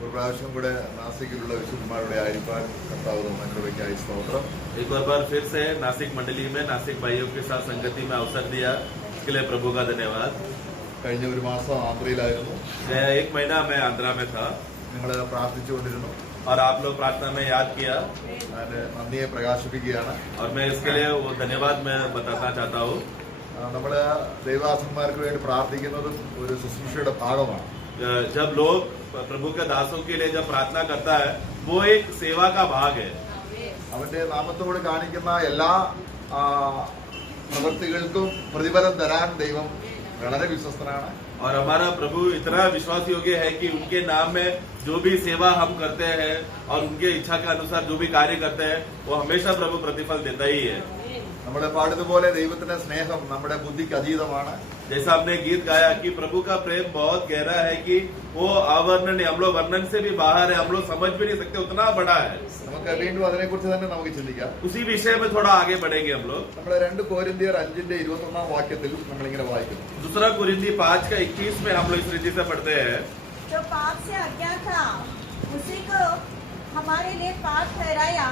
ഒരു പ്രാവശ്യം കൂടെ നാസിക്കിലുള്ള വിശുദ്ധന്മാരുടെ ആയിരിക്കാൻ കർത്താവ് നമ്മെ സ്തോത്രം. एक बार फिर से नासिक मंडली में नासिक भाइयों के साथ संगति में अवसर दिया, इसके लिए प्रभु का धन्यवाद. കഴിഞ്ഞ ഒരു മാസം ആന്ധ്രയിലായിരുന്നു. एक महीना मैं आंध्रा में था. നിങ്ങൾ പ്രാർത്ഥിച്ചുകൊണ്ടിരുന്നു और आप लोग प्रार्थना में याद किया. ഞാൻ നന്ദിയെ പ്രകാശിപ്പിക്കുകയാണ്. और मैं इसके लिए वो धन्यवाद मैं बताना चाहता हूँ. നമ്മള് ദൈവദാസന്മാർക്ക് വേണ്ടി പ്രാർത്ഥിക്കുന്നതും ഒരു ശുശ്രൂഷയുടെ ഭാഗമാണ്. जब लोग प्रभु के दासों के लिए जब प्रार्थना करता है, वो एक सेवा का भाग है. അവന്റെ നാമത്തോട് കാണിക്കുന്ന എല്ലാ പ്രവൃത്തികൾക്കും പ്രതിഫലം തരാൻ ദൈവം വളരെ വിശ്വസ്തനാണ്. और हमारा प्रभु इतना विश्वास योग्य है कि उनके नाम में जो भी सेवा हम करते हैं और उनके इच्छा के अनुसार जो भी कार्य करते हैं, वो हमेशा प्रभु प्रतिफल देता ही है. നമ്മള് പാടുന്നതുപോലെ ദൈവത്തിന്റെ സ്നേഹം നമ്മുടെ ബുദ്ധിക്ക് അതീതമാണ്. जैसा हमने गीत गाया कि प्रभु का प्रेम बहुत गहरा है कि वो अवर्णन हम लोग वर्णन से भी बाहर है, हम लोग समझ भी नहीं सकते, उतना बड़ा है. നമുക്ക് വീണ്ടും അതിനെക്കുറിച്ച് തന്നെ നമുക്ക് ചിന്തിക്കാം. उसी विषय में थोड़ा आगे बढ़ेंगे हम लोग. നമ്മള് 2 കൊരിന്ത്യർ 5:21 വാക്യത്തിൽ നമ്മളിങ്ങനെ വായിക്കുന്നു. दूसरा कुरिन्थी 5:21 में हम लोग इस रीति से पढ़ते हैं. जो पाप से अज्ञात था उसी को हमारे लिए पाप ठहराया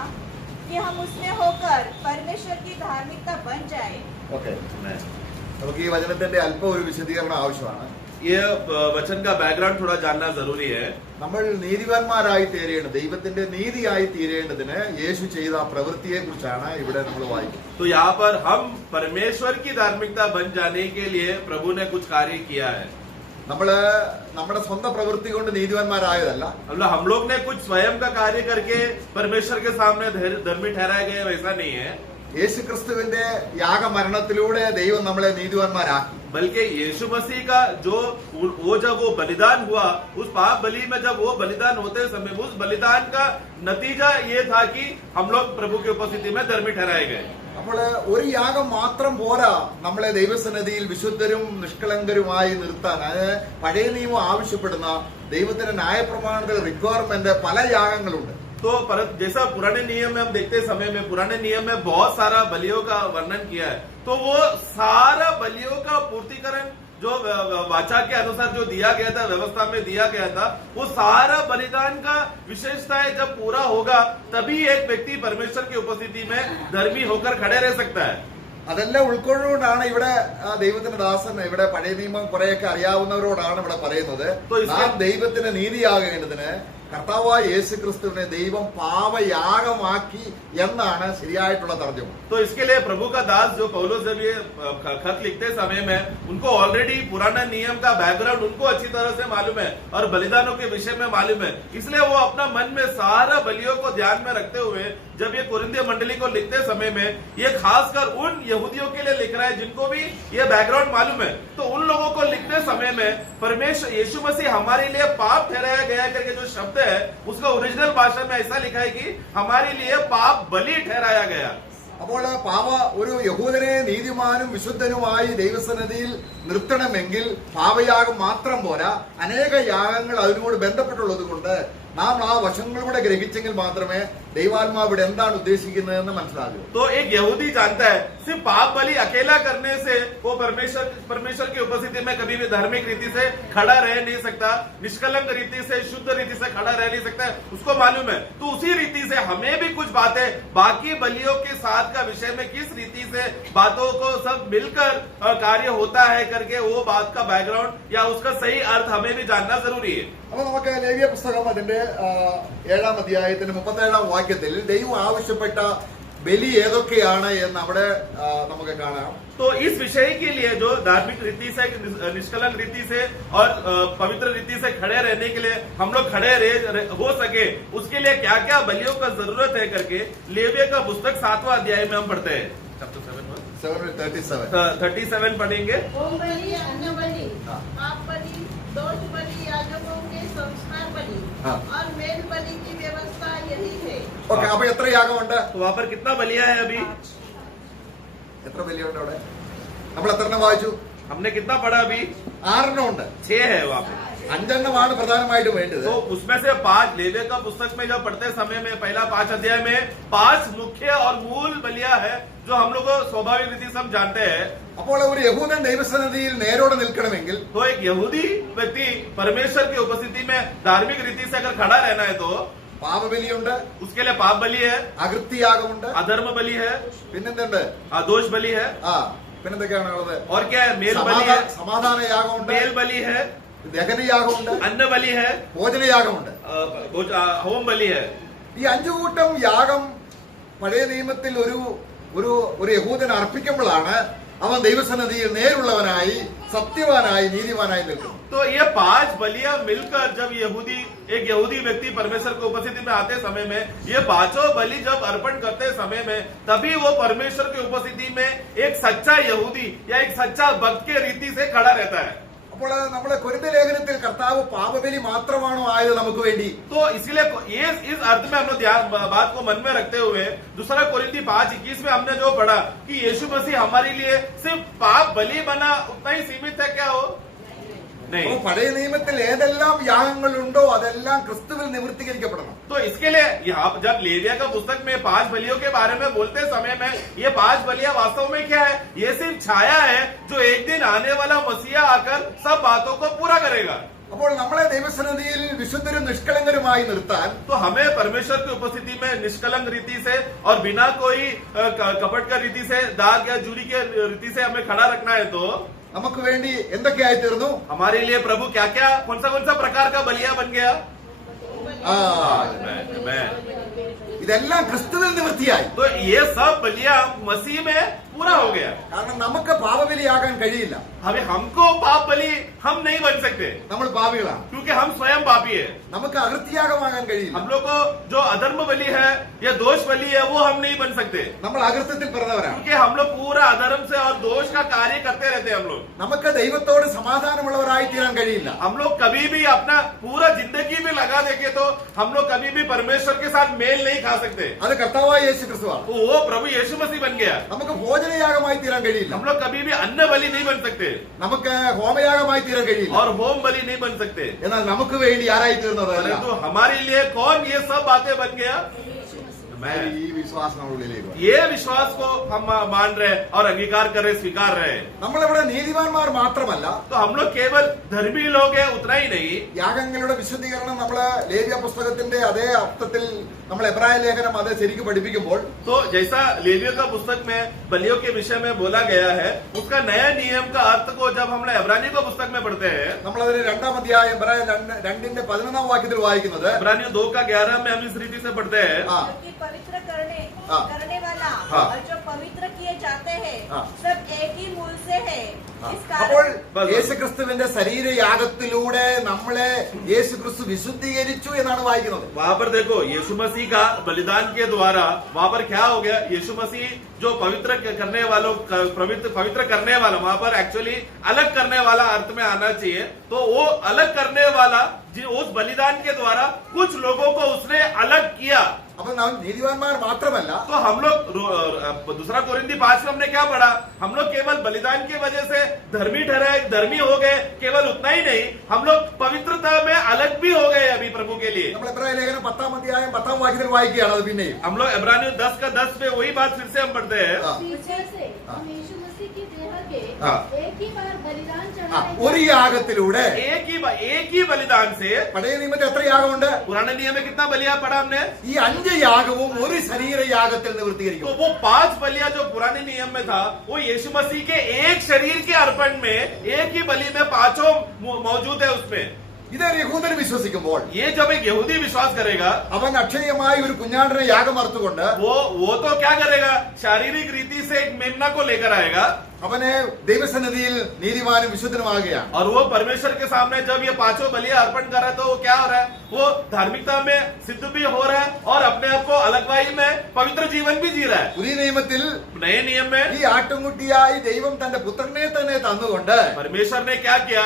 कि हम उसमें होकर परमेश्वर की धार्मिकता बन जाए. ഓക്കെ, നമുക്ക് ഈ വചനത്തിന്റെ അല്പം ഒരു വിശദീകരണം ആവശ്യമാണ്. ये वचन का बैकग्राउंड थोड़ा जानना जरूरी है. നമ്മൾ നീതിവാന്മാരായി തീരേണ്ടത് ദൈവത്തിന്റെ നീതിയായി തീരേണ്ടതിന് യേശു ചെയ്ത പ്രവൃത്തിയെ കുറിച്ചാണ് ഇവിടെ നമ്മൾ വായിക്കുന്നത്. तो यहाँ पर हम परमेश्वर की धार्मिकता बन जाने के लिए प्रभु ने कुछ कार्य किया है. നമ്മള് നമ്മുടെ സ്വന്തം പ്രവൃത്തി കൊണ്ട് നീതിവാന്മാരായതല്ല. मतलब हम लोग ने कुछ स्वयं का कार्य करके परमेश्वर के सामने धर्मी ठहराए गए, वैसा नहीं है. യേശു ക്രിസ്തുവിന്റെ യാഗമരണത്തിലൂടെ ദൈവം നമ്മളെ നീതിവാന്മാരാക്കി. बल्कि यीशु मसीह का जो वो जब वो बलिदान हुआ, उस पाप बलि में जब वो बलिदान होते समय उस बलिदान का नतीजा ये था कि हम लोग प्रभु की उपस्थिति में धर्मी ठहराए गए. അപ്പോൾ ഒരു യാഗം മാത്രം പോരാ നമ്മളെ ദൈവസന്നിധിയിൽ വിശുദ്ധരും നിഷ്കളങ്കരുമായി നിർത്താൻ. അത് പഴയ നിയമം ആവശ്യപ്പെടുന്ന ദൈവത്തിന്റെ ന്യായപ്രമാണത്തിൽ റിക്വയർമെന്റ് പല യാഗങ്ങളുണ്ട്. तो जैसा पुराने नियम में हम देखते समय में पुराने नियम में बहुत सारा बलियों का वर्णन किया है, तो वो सारा बलियों का पूर्तिकरण जो वाचा के अनुसार जो दिया गया था, व्यवस्था में दिया गया था, वो सारा बलिदान का विशेषता है. जब पूरा होगा तभी एक व्यक्ति परमेश्वर की उपस्थिति में धर्मी होकर खड़े रह सकता है. അതെല്ലാം ഉൾക്കൊള്ളുകൊണ്ടാണ് ഇവിടെ ദൈവത്തിന്റെ ദാസൻ ഇവിടെ പഴയ നിയമം കുറെയൊക്കെ അറിയാവുന്നവരോടാണ് ഇവിടെ പറയുന്നത്. നാം ദൈവത്തിന്റെ നീതിയാകേണ്ടതിന് കർത്താവായ യേശു ക്രിസ്തുവിനെ ദൈവം പാപയാഗമാക്കി എന്നാണ് ശരിയായിട്ടുള്ള തർജ്ജമ. तो इसके लिए प्रभु का दास जो पौलुस जब ये खत लिखते समय में उनको ऑलरेडी पुराना नियम का बैकग्राउंड उनको अच्छी तरह से मालूम है और बलिदानों के विषय में मालूम है, इसलिए वो अपना मन में सारा बलियों को ध्यान में रखते हुए जब ये कुरिन्थी मंडली को लिखते समय में ये खासकर उन यहूदियों के लिए लिख रहा है जिनको भी ये बैकग्राउंड मालूम है. तो उन लोगों को लिखते समय में परमेश्वर यीशु मसीह हमारे लिए पाप ठहराया गया करके जो शब्द है उसका ओरिजिनल भाषा में ऐसा लिखा है कि हमारे लिए पाप बलि ठहराया गया. അപ്പോൾ ഒരു യഹൂദനെ നീതിമാനും വിശുദ്ധനുമായി ദൈവസന്നിധിയിൽ നിർത്തണമെങ്കിൽ പാപയാഗം മാത്രം പോരാ, അനേക യാഗങ്ങൾ അതിനോട് ബന്ധപ്പെട്ടുള്ളത് കൊണ്ട് നാം ആ വശങ്ങളിലൂടെ ഗ്രഹിച്ചെങ്കിൽ മാത്രമേ ദൈവാത്മാവ് ഇവിടെ എന്താണ് ഉദ്ദേശിക്കുന്നതെന്ന് മനസ്സിലാകൂ. तो एक यहूदी जानता है सिर्फ पाप बलि अकेला करने से वो परमेश्वर की उपस्थिति में कभी भी धार्मिक रीति से खड़ा रह नहीं सकता, निष्कलंक रीति से शुद्ध रीति से खड़ा रह नहीं सकता, उसको मालूम है. तो उसी रीति से हमें भी कुछ बातें बाकी बलियों के साथ का विषय में किस रीति से बातों को सब मिलकर कार्य होता है करके वो बात का बैकग्राउंड या उसका सही अर्थ हमें भी जानना जरूरी है. അപ്പൊ നമുക്ക് ലേവ്യ പുസ്തകം അതിന്റെ 7-ാം അധ്യായത്തിന്റെ 37-ാം വാക്യത്തിൽ ദൈവം ആവശ്യപ്പെട്ട ബലി ഏതൊക്കെയാണ് എന്ന് അവിടെ നമുക്ക് കാണാം. तो इस विषय के लिए जो धार्मिक रीति से निष्कलंक रीति से और पवित्र रीति से खड़े रहने के लिए हम लोग खड़े हो सके, उसके लिए क्या क्या बलियों का जरूरत है करके लेविया का पुस्तक 7वां अध्याय में हम पढ़ते हैं. चैप्टर 37 पढ़ेंगे. होम बलि, अन्न बलि, पाप बलि, दोष बलि, याजकों के संस्कार बलि और मेल बलि की व्यवस्था यही है. ഓക്കെ, അപ്പൊ എത്ര യാഗമുണ്ട്? तो वहाँ पर कितना बलिया है अभी? എത്ര ബലിയുണ്ട് അവിടെ? നമ്മൾ എത്ര എണ്ണം വായിച്ചു? हमने कितना पढ़ा अभी? 6 എണ്ണം ഉണ്ട്. 6 है वहाँ पे. അഞ്ചെണ്ണമാണ് പ്രധാനമായിട്ടും വേണ്ടത്. तो उसमें से 5 लेवी का पुस्तक में जब पढ़ते समय में पहला 5 अध्याय में 5 मुख्य और मूल बलियां है जो हम लोग को स्वाभाविक रीति से हम जानते हैं. അപ്പോൾ ഒരു യഹൂദൻ ദൈവസന്നിധിയിൽ നേരോടെ നിൽക്കണമെങ്കിൽ तो एक यहूदी व्यक्ति परमेश्वर की उपस्थिति में धार्मिक रीति से अगर खड़ा रहना है तो പാപബലിയുണ്ട്, उसके लिए पाप बलि है, അകൃത്യയാഗമുണ്ട്, अधर्म बलि है, പിന്നെന്തുണ്ട്? दोष बलि है, പിന്നെന്തൊക്കെയാണ് ഉള്ളത്? और क्या है? मेल बलि है, സമാധാന യാഗമുണ്ട്, मेल बलि है, ദഹനയാഗമുണ്ട്, अन्न बलि है, ഭോജനയാഗമുണ്ട്. होम बलि है. ഈ 5 കൂട്ടം യാഗം പഴയ നിയമത്തിൽ ഒരു യഹൂദൻ അർപ്പിക്കുമ്പോഴാണ് അവൻ ദൈവസന്നിധിയിൽ നേരുള്ളവനായി സത്യവാനായി നീതിമാനായി നിൽക്കുന്നത്. तो ये 5 बलियां मिलकर जब एक यहूदी व्यक्ति परमेश्वर की उपस्थिति में आते समय में ये 5 बलि जब अर्पण करते समय में तभी वो परमेश्वर की उपस्थिति में एक सच्चा यहूदी या एक सच्चा भक्त के रीति से खड़ा रहता है. അപ്പോൾ നമ്മുടെ കൊരിന്ഥ ലേഖനത്തിൽ കർത്താവ് പാപബലി മാത്രമാണോ ആയത് നമുക്ക് വേണ്ടി? तो इसलिए इस अर्थ में हम लोग बात को मन में रखते हुए दूसरा कोरिन्थी 5:21 में हमने जो पढ़ा कि यीशु मसीह हमारे लिए सिर्फ पाप बलि बना उतना ही सीमित है क्या हो? नहीं. പഴയ നിയമത്തിൽ ഏതെല്ലാം യാഗങ്ങളുണ്ടോ അതെല്ലാം ക്രിസ്തുവിൽ നിവൃത്തീകരിക്കപ്പെടണം. तो इसके लिए यहाँ जब लेविया का पुस्तक में 5 बलियों के बारे में बोलते समय में ये 5 बलियां वास्तव में क्या है? ये सिर्फ छाया है जो एक दिन आने वाला मसीहा आकर सब बातों को पूरा करेगा. അപ്പോൾ നമ്മളെ ദൈവസന്നിധിയിൽ വിശുദ്ധരും നിഷ്കളങ്കരുമായി നിർത്താൻ तो हमें परमेश्वर की उपस्थिति में निष्कलंक रीति से और बिना कोई कपट का रीति से दाग या जूरी के रीति से हमें खड़ा रखना है तो നമുക്ക് വേണ്ടി എന്തൊക്കെയായി തീർന്നു? हमारे लिए प्रभु क्या क्या कौन सा प्रकार का बलिया बन गया? ഇതെല്ലാം ക്രിസ്തുവിൽ നിവൃത്തിയായി. तो ये सब बलिया मसीह में पूरा हो गया. കാരണം നമുക്ക് പാപബലിയാകാൻ കഴിയില്ല. अभी हमको पाप बलि हम नहीं बन सकते നമ്മൾ പാപികളാണ്. क्योंकि हम स्वयं पापी है. നമുക്ക് അകൃത്യയാഗമാകാൻ കഴിയില്ല. हम लोग को जो अधर्म बलि है या दोष बलि है वो हम नहीं बन सकते നമ്മൾ അകൃത്യത്തിൽ പിറന്നവരാണ്. क्योंकि हम लोग पूरा अधर्म से और दोष का कार्य करते रहते हैं. हम लोग നമുക്ക് ദൈവത്തോട് സമാധാനമുള്ളവരായി തീരാൻ കഴിയില്ല. हम लोग कभी भी अपना पूरा जिंदगी में लगा देंगे तो हम लोग कभी भी परमेश्वर के साथ मेल नहीं खा सकते. അത് കർത്താവായ യേശു ക്രിസ്തുവാണ്. तो वो प्रभु यीशु मसीह बन गया. നമുക്ക് ഭോജനയാഗമായി തീരാൻ കഴിയില്ല. हम लोग कभी भी अन्न बलि नहीं बन सकते നമുക്ക് ഹോമയാഗമായി തീരാൻ കഴിയില്ല. और होम बलि नहीं बन सकते. എന്നാൽ നമുക്ക് വേണ്ടി ആരായി തീർന്നതല്ല. परंतु हमारे लिए कौन ये सब बातें बन गया? मैं. ഈ വിശ്വാസം നമ്മുടെ ഉള്ളിലേക്ക് വരും. ये विश्वास को हम मान रहे और अंगीकार कर रहे स्वीकार रहे. നമ്മളിവിടെ നീതിമാന്മാർ മാത്രമല്ല, तो हम लोग केवल धर्मी लोग हैं उतना ही नहीं. യാഗങ്ങളുടെ വിശുദ്ധീകരണം നമ്മള് ലേവ്യ പുസ്തകത്തിന്റെ അതേ അർത്ഥത്തിൽ നമ്മൾ എബ്രായ ലേഖനം അത് ശരിക്കും പഠിപ്പിക്കുമ്പോൾ तो जैसा लेवियों का पुस्तक में बलियों के विषय में बोला गया है उसका नया नियम का अर्थ को जब हम इब्रानियों का पुस्तक में पढ़ते हैं നമ്മളതിന് 2-ാം അധ്യായം എബ്രായ 2:11 വാക്യത്തിൽ വായിക്കുന്നത് इब्रानियों 2:11 में हम इस रीति से पढ़ते हैं क्योंकि पवित्र करने वाला हाँ। और जो पवित्र किए जाते हैं हाँ। सब एक ही मूल से है. इस അപ്പോൾ कारण യേശുക്രിസ്തുവിന്റെ ശരീരയാഗത്തിലൂടെ നമ്മളെ യേശുക്രിസ്തു വിശുദ്ധീകരിച്ചു എന്നാണ് വായിക്കുന്നത്. वहाँ पर देखो यीशु मसीह का बलिदान के द्वारा वहाँ पर क्या हो गया? यीशु मसीह जो पवित्र करने वालों पवित्र करने वाला वहाँ पर एक्चुअली अलग करने वाला अर्थ में आना चाहिए. तो वो अलग करने वाला उस बलिदान के द्वारा कुछ लोगों को उसने अलग किया. അപ്പൊ നാം നീതിവാന്മാർ മാത്രമല്ല, तो हम लोग दूसरा कोरिन्थी 5 में हमने क्या पढ़ा? हम लोग केवल बलिदान की वजह से धर्मी हो गए. केवल उतना ही नहीं, हम लोग पवित्रता में अलग भी हो गए अभी प्रभु के लिए. നമ്മൾ എബ്രായ ലേഖനം 10-ാം അധ്യായം 10-ാം വാക്യത്തിൽ വായിക്കുകയാണ്. അത് പിന്നെയും हम लोग इब्रानियों 10:10 में वही बात फिर से हम पढ़ते हैं. ईश्वर से हम यीशु मसीह की देह के हाँ। एक ही बार बलिदान ആ, चढ़ाने ഒരു യാഗത്തിലൂടെ एक ही बलिदान से പഴയ നിയമത്തിൽ എത്ര യാഗമുണ്ട്? पुराने नियम में कितना बलिया पढ़ा हमने? ഈ 5 യാഗവും ഒരു ശരീരയാഗത്തിൽ നിവൃത്തീകരിക്കും. तो वो 5 बलिया जो पुराने नियम में था वो यीशु मसीह के एक शरीर के अर्पण में एक ही बलि में 5 मौजूद है उसमें. ഇതൊരു യഹൂദൻ വിശ്വസിക്കുമ്പോൾ ये जब एक यहूदी विश्वास करेगा അവൻ അക്ഷയമായി ഒരു കുഞ്ഞാടിനെ യാഗമർത്തുകൊണ്ട് वो तो क्या करेगा? शारीरिक रीति से एक मेमना को लेकर आएगा അവനെ ദൈവസന്നിധിയിൽ നീതിമാനും വിശുദ്ധനുമാകുകയാണ്. और वो परमेश्वर के सामने जब ये 5 बलियां अर्पण कर रहा है तो वो क्या हो रहा है? वो धार्मिकता में सिद्ध भी हो रहा है और अपने आप को अलगवाई में पवित्र जीवन भी जी रहा है. പുതിയ നിയമത്തിൽ नए नियम में ഈ ആട്ടുംകുട്ടിയായി ദൈവം തന്റെ പുത്രനെ തന്നെ തന്നുകൊണ്ട് परमेश्वर ने क्या किया?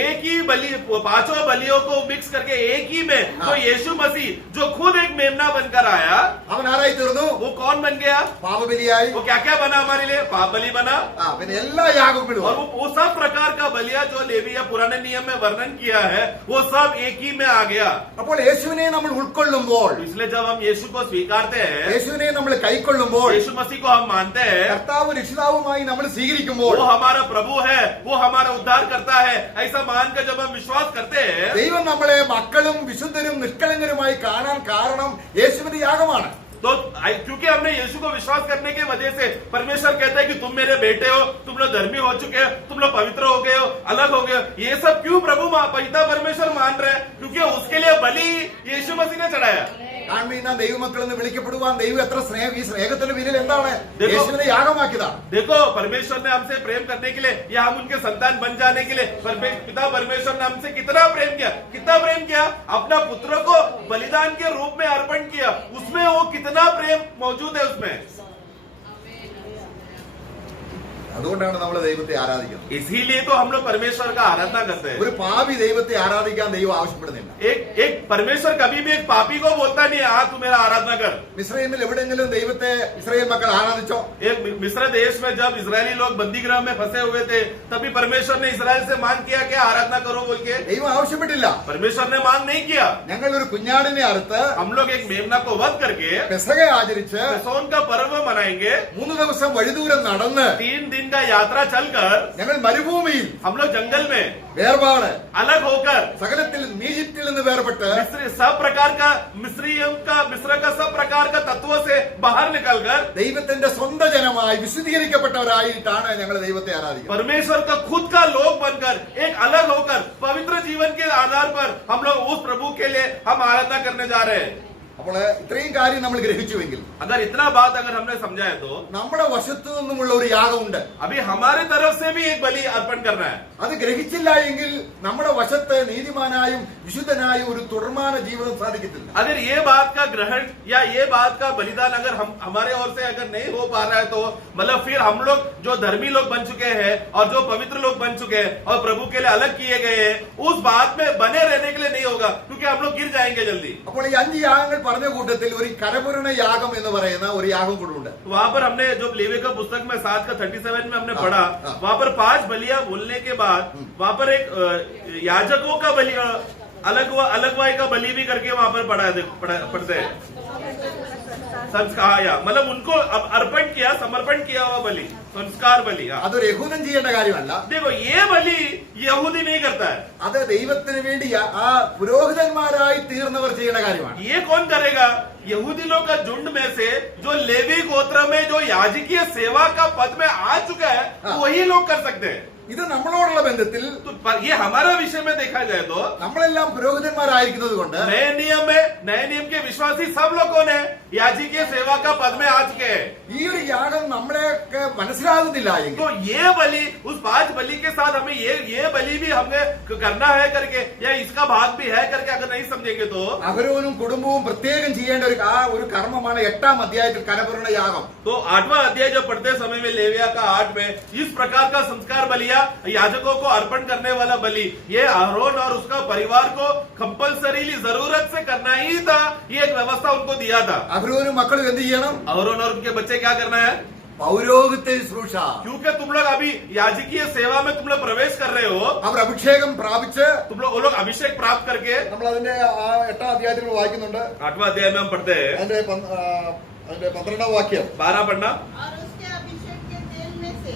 एक ही बलि 5 बलियों को मिक्स करके एक ही में तो यीशु मसीह जो खुद एक मेमना बनकर आया അവൻ ആരായി തീർന്നു? वो कौन बन गया? പാപബലിയായി, वो क्या क्या बना हमारे लिए? पाप बलि बना, പിന്നെ എല്ലാ യാഗങ്ങളും और वो सब प्रकार का बलिया जो लेवी या पुराने नियम में वर्णन किया है वो सब एक ही में आ गया। അപ്പോൾ യേശുവിനെ നമ്മൾ ഉൾക്കൊള്ളുമ്പോൾ, तो इसलिए जब हम यीशु को स्वीकारते हैं, യേശുവിനെ നമ്മൾ കൈക്കൊള്ളുമ്പോൾ, यीशु मसीह को हम मानते हैं, കർത്താവ് രക്ഷിതാവുമായി നമ്മൾ സ്വീകരിക്കുമ്പോൾ, वो हमारा प्रभु है, वो हमारा उद्धार करता है, ऐसा मानकर जब हम विश्वास करते हैं, ദൈവം നമ്മളെ മക്കളും വിശുദ്ധരും നിഷ്കളങ്കരുമായി കാണാൻ കാരണം യേശുവിന്റെ യാഗമാണ്. तो क्योंकि हमने यीशु को विश्वास करने की वजह से परमेश्वर कहता है कि तुम मेरे बेटे हो, तुम लोग धर्मी हो चुके हो, तुम लोग पवित्र हो गए हो, अलग हो गए हो। ये सब क्यों प्रभु पिता परमेश्वर मान रहे हैं? क्योंकि उसके लिए बलि यीशु मसीह ने चढ़ाया। കാരണം ഇന്ന് ദൈവമക്കൾ എന്ന് വിളിക്കപ്പെടുവാൻ ദൈവം എത്ര സ്നേഹം, ഈ സ്നേഹത്തിന് പിന്നിൽ എന്താണ്? യേശുവിനെ യാഗമാക്കിയതാണ്. देखो परमेश्वर ने हमसे प्रेम करने के लिए या हम उनके संतान बन जाने के लिए पिता परमेश्वर ने हमसे कितना प्रेम किया, अपना पुत्र को बलिदान के रूप में अर्पण किया। उसमें वो कितना प्रेम मौजूद है उसमें। അതുകൊണ്ടാണ് നമ്മൾ ദൈവത്തെ ആരാധിക്കുന്നത്. इसीलिए तो हम लोग परमेश्वर का आराधना करते हैं। ഒരു പാപി ദൈവത്തെ ആരാധിക്കാൻ ദൈവം ആവശ്യപ്പെടുന്നില്ല. एक परमेश्वर कभी भी एक पापी को बोलता नहीं है, तू मेरा आराधना कर। മിസ്രൈമിൽ എവിടെയെങ്കിലും ദൈവത്തെ ഇസ്രായേൽ മക്കൾ ആരാധിച്ചോ? एक मिस्र देश में जब इजरायली लोग बंदी गृह में फंसे हुए थे, तभी परमेश्वर ने इजराइल से मांग किया कि आराधना करो बोल के? ദൈവം ആവശ്യപ്പെട്ടില്ല. परमेश्वर ने मांग नहीं किया। ഞങ്ങൾ ഒരു കുഞ്ഞാടിനെ അറുത്ത് हम लोग एक मेमना को वध करके പെസഹ ആചരിച്ച് सोन का पर्व मनाएंगे। 3 ദിവസം വഴിദൂരം നടന്ന് 3 दिन का यात्रा चलकर ഞങ്ങൾ മരുഭൂമിയിൽ हम लोग जंगल में വേർപാട് अलग होकर സകലത്തിൽ ഈജിപ്തിൽ നിന്ന് വേർപെട്ട് सब प्रकार का मिस्र का सब प्रकार का तत्वों से बाहर निकलकर ദൈവത്തിന്റെ സ്വന്തം ജനമായി വിശുദ്ധീകരിക്കപ്പെട്ടവരായിട്ടാണ് ഞങ്ങൾ ദൈവത്തെ ആരാധിക്കുന്നത്. परमेश्वर का खुद का लोग बनकर एक अलग होकर पवित्र जीवन के आधार पर हम लोग उस प्रभु के लिए हम आराधना करने जा रहे हैं। അപ്പോൾ ഇത്രയും കാര്യം നമ്മൾ ഗ്രഹിച്ചുവെങ്കിൽ अगर इतना बात अगर हमने समझा है तो നമ്മുടെ വശത്തു നിന്നുമുള്ള ഒരു യാഗമുണ്ട്. अभी हमारे तरफ से भी एक बलि अर्पण करना है। അത് ഗ്രഹിച്ചില്ല എങ്കിൽ നമ്മുടെ വശത്ത് നീതിമാനായും വിശുദ്ധനായും ഒരു തുടർമാന ജീവിതം സാധിക്കത്തില്ല. अगर ये बात का ग्रहण या ये बात का बलिदान अगर हम हमारे ओर से अगर नहीं हो पा रहा है तो मतलब फिर हम लोग जो धर्मी लोग बन चुके हैं और जो पवित्र लोग बन चुके हैं और प्रभु के लिए अलग किए गए हैं, उस बात में बने रहने के लिए नहीं होगा, क्योंकि हम लोग गिर जाएंगे जल्दी। അപ്പോൾ ഈ 5 യാഗങ്ങൾ പറഞ്ഞ കൂട്ടത്തിൽ ഒരു കരപൂരണ യാഗം എന്ന് പറയുന്ന ഒരു യാഗം കൂടുണ്ട്. वहां पर हमने जो लेवी का पुस्तक में 7 का 37 में हमने पढ़ा, वहां पर 5 बलियां बोलने के बाद वहां पर एक याजकों का बलि अलगवाई का बलि भी करके वहां पर पढ़ते हैं। संस्कार मतलब उनको अब अर्पण किया, समर्पण किया हुआ बलि, संस्कार बलि। അതൊരു യഹൂദൻ ചെയ്യേണ്ട കാര്യമല്ല. देखो ये बलि यहूदी नहीं करता है, അത് ദൈവത്തിന് വേണ്ടി ആ പുരോഹിതന്മാരായി തീർന്നവർ ചെയ്യേണ്ട കാര്യമാണ്. ये कौन करेगा? यहूदी लोग का झुंड में से जो लेवी गोत्र में जो याजकीय सेवा का पद में आ चुका है, वही लोग कर सकते हैं। ഇത് നമ്മളോടുള്ള ബന്ധത്തിൽ तो ये हमारा विषय में देखा जाए तो നമ്മളെല്ലാം പുരോഹിതന്മാരായിരിക്കുന്നത് കൊണ്ട് नए नियम के विश्वासी सब लोग कौन है? याजकीय सेवा का पद में आ चुके हैं। ഈ ഒരു യാഗം നമ്മളെയൊക്കെ മനസ്സിലാകുന്നില്ല എങ്കിൽ तो ये बलि उस 5 बलि के साथ हमें ये बलि भी हमें करना है करके या इसका भाग भी है करके अगर नहीं समझेंगे तो അഹരോനും കുടുംബവും പ്രത്യേകം ചെയ്യേണ്ട ഒരു കർമ്മമാണ് 8ാം അധ്യായത്തിൽ കരപൂരണ യാഗം. तो 8वां अध्याय जो पढ़ते समय में लेविया का 8 में इस प्रकार का संस्कार बलिया याजकों को अर्पण करने वाला बलि ये अहरोन और उसका परिवार को कंपल्सरीली जरूरत से करना ही था। ये एक व्यवस्था उनको दिया था। അഹരോനും മക്കളും എന്ത് ചെയ്യണം? अहरोन और उनके बच्चे क्या करना है? പൗരോഹിത്യ ശുശ്രൂഷ. क्योंकि तुम लोग अभी याजकीय सेवा में तुम लोग प्रवेश कर रहे हो, അവർ അഭിഷേകം പ്രാപിച്ച് वो लोग अभिषेक प्राप्त करके നമ്മൾ അതിന്റെ 8ാം അധ്യായത്തിൽ വായിക്കുന്നുണ്ട്. 8वां अध्याय में हम पढ़ते हैं, അതിന്റെ 12ാം വാക്യം. 12 पढ़ना। और उसके अभिषेक के तेल में से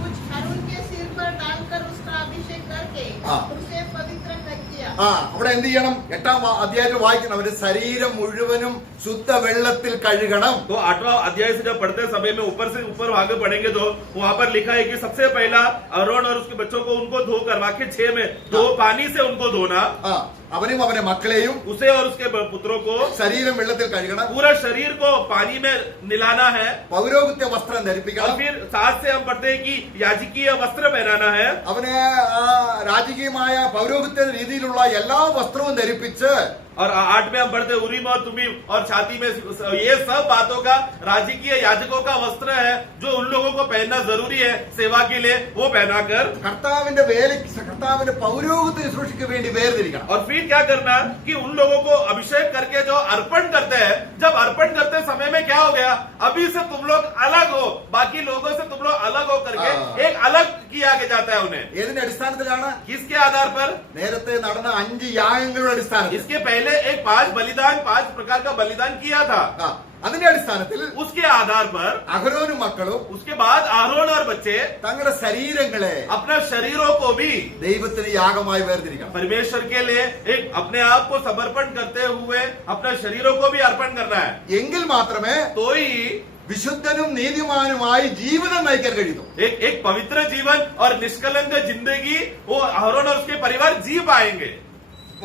कुछ अरुण के सिर पर डालकर उसका अभिषेक करके उसे पवित्र कर दिया। അവിടെ എന്ത് ചെയ്യണം? 8ാം അധ്യായത്തിൽ വായിക്കണം, അവരുടെ ശരീരം മുഴുവനും ശുദ്ധ വെള്ളത്തിൽ കഴുകണം. तो 8वां अध्याय से जब पढ़ते समय में ऊपर से ऊपर आगे पढ़ेंगे तो वहां पर लिखा है कि सबसे पहला अहरोन और उसके बच्चों को उनको धोकर, वाक्य 6 में दो पानी से उनको धोना, അവനും അവന്റെ മക്കളെയും उसे और उसके पुत्रों को ശരീരം വെള്ളത്തിൽ കഴുകണം. पूरा शरीर को पानी में निलाना है। പൗരോഹിത്യ വസ്ത്രം और ധരിപ്പിക്കണം. फिर साथ से हम पढ़ते हैं कि याजकीय वस्त्र पहनाना है। അവന് രാജകീയമായ പൗരോഹിത്യ രീതിയിലുള്ള എല്ലാ വസ്ത്രവും ധരിപ്പിച്ച് और 8 में हम पढ़ते उरीम और तुमीम और छाती में, ये सब बातों का राजकीय याजकों का वस्त्र है जो उन लोगों को पहनना जरूरी है सेवा के लिए, वो पहनाकर കർത്താവിന്റെ വേലയ്ക്ക്, കർത്താവിന്റെ പൗരോഹിത്യ ശുശ്രൂഷയ്ക്ക് വേണ്ടി വേർതിരിക്കണം. और फिर क्या करना कि उन लोगों को अभिषेक करके जो अर्पण करते हैं, जब अर्पण करते समय में क्या हो गया, अभी से तुम लोग अलग हो, बाकी लोगों से तुम लोग अलग हो करके एक अलग किया जाता है उन्हें. ഏതിന്റെ അടിസ്ഥാനത്തിലാണ്? किसके आधार पर? നേരത്തെ നടന്ന 5 യാഗങ്ങളുടെ അടിസ്ഥാനത്തിൽ. इसके पहले एक 5 बलिदान, 5 प्रकार का बलिदान किया था. അതിന്റെ അടിസ്ഥാനത്തിൽ उसके आधार पर അഹരോനും മക്കളും उसके बाद आरोन और बच्चे തങ്ങളുടെ ശരീരങ്ങളെ अपना शरीरों को भी ദൈവത്തിന് യാഗമായി വേർതിരിക്കണം. परमेश्वर के लिए एक अपने आप को समर्पण करते हुए अपना शरीरों को भी अर्पण करना है. എങ്കിൽ മാത്രമേ तो ही വിശുദ്ധനും നീതിമാനുമായി ജീവിതം നയിക്കാൻ കഴിയുന്നു. एक पवित्र जीवन और निष्कलंक जिंदगी वो आरोन और उसके परिवार जी पाएंगे.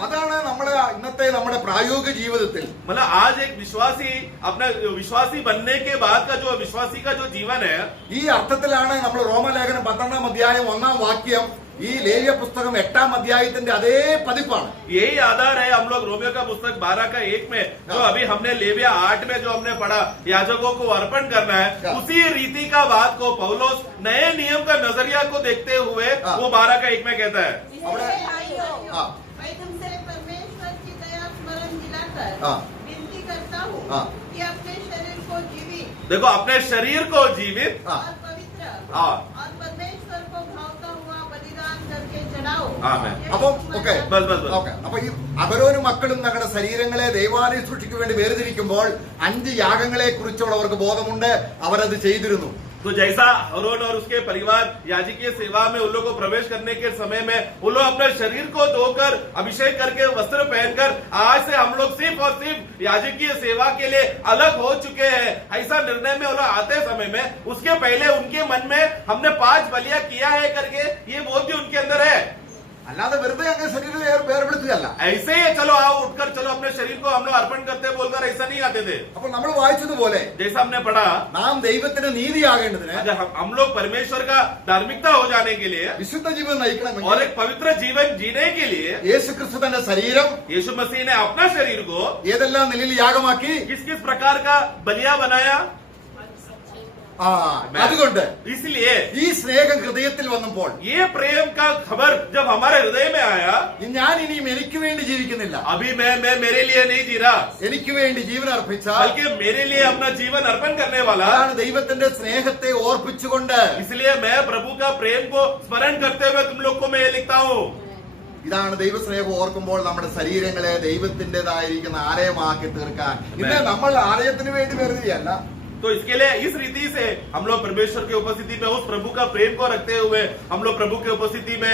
അതാണ് നമ്മുടെ പ്രായോഗിക ജീവിതത്തിൽ मतलब आज एक विश्वासी अपना विश्वासी बनने के बाद का जो विश्वासी का जो जीवन है, ഈ അർത്ഥത്തിലാണ് നമ്മൾ റോമലേഖനം 12-ാം അധ്യായം 1-ാം വാക്യം ഈ ലേവ്യ പുസ്തകം 8-ാം അധ്യായത്തിന്റെ അതേ പതിപ്പാണ്. यही आधार है. हम लोग रोमियो का पुस्तक 12 का 1 में जो अभी हमने लेविया 8 में जो हमने पढ़ा, याजकों को अर्पण करना है, उसी रीति का बात को पौलुस नए नियम का नजरिया को देखते हुए वो 12 का 1 में कहता है. इसलिए भाइयों, मैं तुमसे परमेश्वर की दया स्मरण दिलाकर विनती करता हूँ कि अपने शरीर को जीवित, देखो अपने शरीर को जीवित और पवित्र हाँ. और परमेश्वर को भावता हुआ बलिदान करके चढ़ाओ. आमेन. അപ്പം ഓക്കെ बस बस बस. ഓക്കെ. അപ്പൊ ഈ അഹരോനും മക്കളും തങ്ങളുടെ ശരീരങ്ങളെ ദൈവാലയ സൃഷ്ടിക്ക് വേണ്ടി വേർതിരിക്കുമ്പോൾ 5 യാഗങ്ങളെ കുറിച്ചുള്ള അവർക്ക് ബോധമുണ്ട്. അവരത് ചെയ്തിരുന്നു. तो जैसा अरोन और उसके परिवार याजकीय सेवा में उन लोगों को प्रवेश करने के समय में उन लोग अपने शरीर को धोकर अभिषेक करके वस्त्र पहनकर आज से हम लोग सिर्फ और सिर्फ याजकीय सेवा के लिए अलग हो चुके हैं, ऐसा निर्णय में वो लोग आते समय में उसके पहले उनके मन में हमने 5 बलियां किया है करके ये बोध भी उनके अंदर है. അല്ലാതെ വെറുതെ അങ്ങനെ ശരീരം വേർപെടുത്തുകയല്ല. ऐसे ही चलो आओ उठकर चलो अपने शरीर को हम लोग अर्पण करते बोलकर ऐसा नहीं आते थे. അപ്പൊ നമ്മൾ വായിച്ചതുപോലെ जैसा हमने पढ़ा, നാം ദൈവത്തിന്റെ നീതിയാകേണ്ടതിന്, अगर हम लोग परमेश्वर का धार्मिकता हो जाने के लिए വിശുദ്ധ ജീവിതം और നയിക്കണമെങ്കിൽ एक पवित्र जीवन जीने के लिए യേശുക്രിസ്തു തന്റെ ശരീരം यीशु मसीह ने अपना शरीर को ഏതെല്ലാം നിലയിൽ യാഗമാക്കി. किस किस प्रकार का बलिया बनाया. അതുകൊണ്ട് इसलिए ഈ സ്നേഹം ഹൃദയത്തിൽ വന്നപ്പോൾ ये प्रेम का खबर जब हमारे हृदय में आया, ഞാൻ ഇനിയും എനിക്ക് വേണ്ടി ജീവിക്കുന്നില്ല, अभी मैं मेरे लिए नहीं जी रहा, എനിക്ക് വേണ്ടി ജീവൻ അർപ്പിച്ച बल्कि मेरे लिए अपना जीवन अर्पण करने वाला. അതാണ് ദൈവത്തിന്റെ സ്നേഹത്തെ ഓർപ്പിച്ചുകൊണ്ട് इसलिए मैं प्रभु का प्रेम को स्मरण करते हुए तुम लोग को मैं ये लिखता हूँ. ഇതാണ് ദൈവസ്നേഹം ഓർക്കുമ്പോൾ നമ്മുടെ ശരീരങ്ങളെ ദൈവത്തിന്റേതായിരിക്കുന്ന ആലയമാക്കി തീർക്കാൻ. ഇന്ന് നമ്മൾ ആലയത്തിന് വേണ്ടി വേർതിരിയല്ല, तो इसके लिए इस रीति से हम लोग परमेश्वर की उपस्थिति में उस प्रभु का प्रेम को रखते हुए हम लोग प्रभु की उपस्थिति में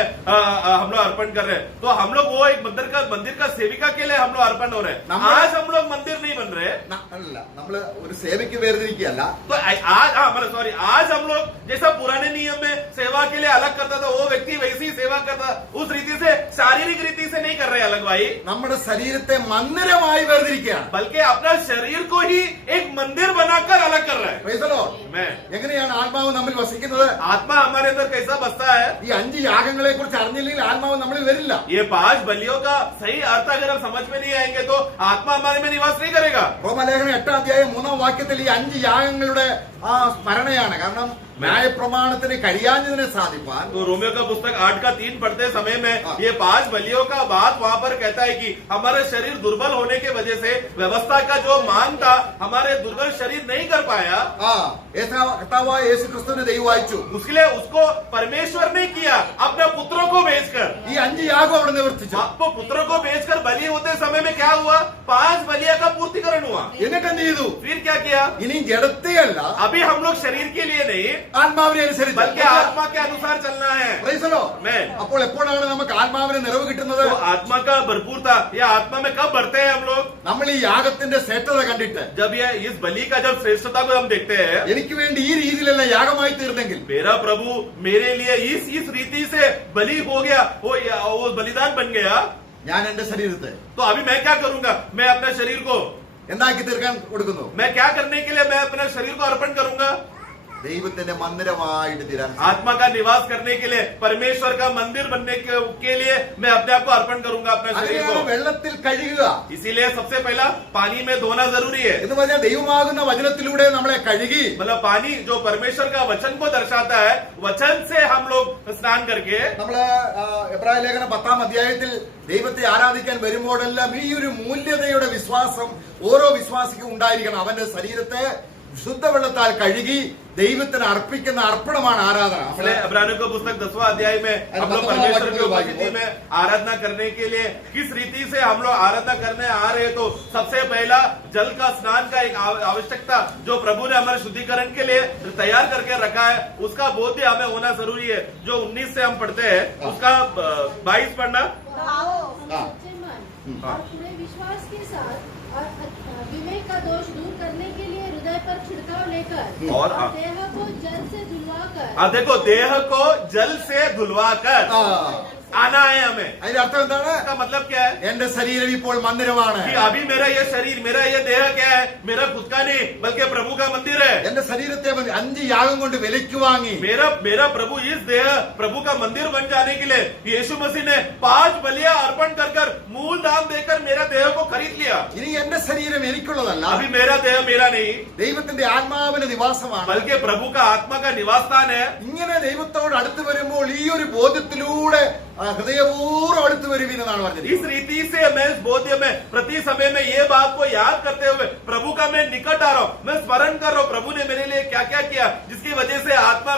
हम लोग अर्पण कर रहे हैं. तो हम लोग वो एक मंदिर का सेविका के लिए हम लोग अर्पण हो रहे हैं. आज हम लोग मंदिर नहीं बन रहे. അല്ല, നമ്മള് ഒരു സേവയ്ക്ക് വേർതിരിക്കുകയല്ല. तो आज मतलब सॉरी, आज हम लोग जैसा पुराने नियम में सेवा के लिए अलग करता था, वो व्यक्ति वैसी ही सेवा करता, उस रीति से शारीरिक रीति से नहीं कर रहे अलग भाई, നമ്മുടെ ശരീരത്തെ മന്ദിരമായി വേർതിരിക്കുകയാണ്. बल्कि अपना शरीर को ही एक मंदिर बनाकर अलग कर रहा है. Praise the Lord. मैं എങ്ങനെയാണ് ആത്മാവ് നമ്മിൽ വസിക്കുന്നത്? आत्मा हमारे अंदर कैसा बसता है. ഈ 5 യാഗങ്ങളെ കുറിച്ച് അറിഞ്ഞില്ലെങ്കിൽ ആത്മാവ് നമ്മളിൽ വരില്ല. ये 5 बलियों का सही अर्थ अगर हम समझ में नहीं आएंगे तो आत्मा हमारे में निवास नहीं करेगा. റോമലേഖനം 8-ാം അധ്യായം 3-ാം വാക്യത്തിൽ ഈ 5 യാഗങ്ങളുടെ സ്മരണയാണ്. കാരണം ന്യായപ്രമാണത്തിന് കഴിയാഞ്ഞതിനെ സാധിപ്പാൻ. तो रोमियो का पुस्तक 8 का 3 पढ़ते समय में ये 5 बलियों का बात वहाँ पर कहता है कि हमारे शरीर दुर्बल होने की वजह से व्यवस्था का जो मान था हमारे दुर्बल शरीर नहीं कर पाया. കർത്താവായ യേശു ക്രിസ്തുവിനെ ദൈവം അയച്ചു. उसके लिए उसको परमेश्वर ने किया अपने पुत्रों को भेजकर. ഈ 5 യാഗം അവിടെ നിവർത്തിച്ചു. आपको पुत्रों को भेजकर बलि होते समय में क्या हुआ, 5 बलिया का पूर्तिकरण हुआ. എന്നിട്ട് എന്ത് ചെയ്തു? फिर क्या किया, ഇനി ജഡത്തെയല്ല अभी हम लोग शरीर के लिए नहीं ആത്മാവിനെ അനുസരിച്ച്. बल्कि आत्मा के अनुसार चलना है. Praise the Lord. मैं അപ്പോൾ എപ്പോഴാണ് നമുക്ക് ആത്മാവിന് നിറവ് കിട്ടുന്നത്? तो आत्मा का भरपूरता या आत्मा में कब बढ़ते हैं हम लोग, നമ്മൾ ഈ യാഗത്തിന്റെ ശ്രേഷ്ഠത കണ്ടിട്ട് जब ये इस बलि का जब श्रेष्ठता को हम देखते हैं. എനിക്ക് വേണ്ടി ഈ രീതിയിലുള്ള യാഗമായി തീർന്നെങ്കിൽ मेरा प्रभु मेरे लिए इस रीति से बलि हो गया, वो बलिदान बन गया, ഞാൻ എന്റെ ശരീരത്തെ तो अभी मैं क्या करूंगा, मैं अपने शरीर को എന്താക്കി തീർക്കാൻ കൊടുക്കുന്നു? मैं क्या करने के लिए मैं अपने शरीर को अर्पण करूंगा. ദൈവത്തിന്റെ മന്ദിരമായിട്ട് തീരാൻ आत्मा का निवास करने के लिए, परमेश्वर का मंदिर बनने के लिए मैं अपने आप को अर्पण करूंगा, अपने शरीर അങ്ങനെയാണ് को। വെള്ളത്തിൽ കഴുകുക इसीलिए सबसे पहला पानी में धोना जरूरी है। എന്ന് പറഞ്ഞാൽ ദൈവമാകുന്ന വചനത്തിലൂടെ നമ്മളെ കഴുകി मतलब पानी जो परमेश्वर का वचन को दर्शाता है, वचन से हम लोग स्नान करके നമ്മള് എബ്രായ ലേഖനം 10-ാം അധ്യായത്തിൽ ദൈവത്തെ ആരാധിക്കാൻ വരുമ്പോഴെല്ലാം ഈ ഒരു മൂല്യതയുടെ വിശ്വാസം ഓരോ വിശ്വാസിക്കും ഉണ്ടായിരിക്കണം. അവന്റെ ശരീരത്തെ ശുദ്ധ വെള്ളത്താൽ കഴുകി ദൈവത്തിന് അർപ്പിക്കുന്ന അർപ്പണമാണ് ആരാധന. इसलिए इब्रानियों का पुस्तक 10वां अध्याय में हम लोग परमेश्वर की उपस्थिति में आराधना करने के लिए किस रीति से हम लोग आराधना करने आ रहे हैं, तो सबसे पहला जल का स्नान का एक आवश्यकता जो प्रभु ने हमारे शुद्धिकरण के लिए तैयार करके रखा है, उसका बोध भी हमें होना जरूरी है। जो 19 से हम पढ़ते हैं उसका 22 पढ़ना। आओ हम सच्चे मन और पूरे विश्वास के साथ और विवेक का दोष दूर करने के लिए हृदय पर छिड़काव लेकर और देह को जल से धुलवाकर अब देखो, देह को जल से धुलवा कर ആ, आना है हमें। അതിന്റെ അർത്ഥം എന്താണ്? इसका मतलब क्या है എന്റെ ശരീരം ഇപ്പോൾ മന്ദിരമാണ്. कि अभी मेरा ये शरीर, मेरा ये देह क्या है, मेरा खुद का नहीं बल्कि प्रभु का मंदिर है। എന്റെ ശരീരത്തെ 5 യാഗം കൊണ്ട് വിലയ്ക്ക് വാങ്ങി. मेरा प्रभु इस देह प्रभु का मंदिर बन जाने के लिए यीशु मसीह ने 5 बलियां अर्पण कर मूल दाम देकर मेरा देह को खरीद लिया। ഇനി എന്റെ ശരീരം എനിക്കുള്ളതല്ല, अभी मेरा देह मेरा नहीं ദൈവത്തിന്റെ ആത്മാവിന്റെ നിവാസമാണ്. बल्कि प्रभु का आत्मा का निवास स्थान है। ഇങ്ങനെ ദൈവത്തോട് അടുത്ത് വരുമ്പോൾ ഈ ഒരു ബോധ്യത്തിലൂടെ ഹൃദയപൂർവ്വം അടുത്ത് വരുവീൻ എന്നാണ് പറഞ്ഞത്. इस रीति से मैं इस बोध्य में प्रति समय में ये बात को याद करते हुए प्रभु का मैं निकट आ रहा हूँ, मैं स्मरण कर रहा हूँ प्रभु ने मेरे लिए क्या क्या किया, जिसकी वजह से आत्मा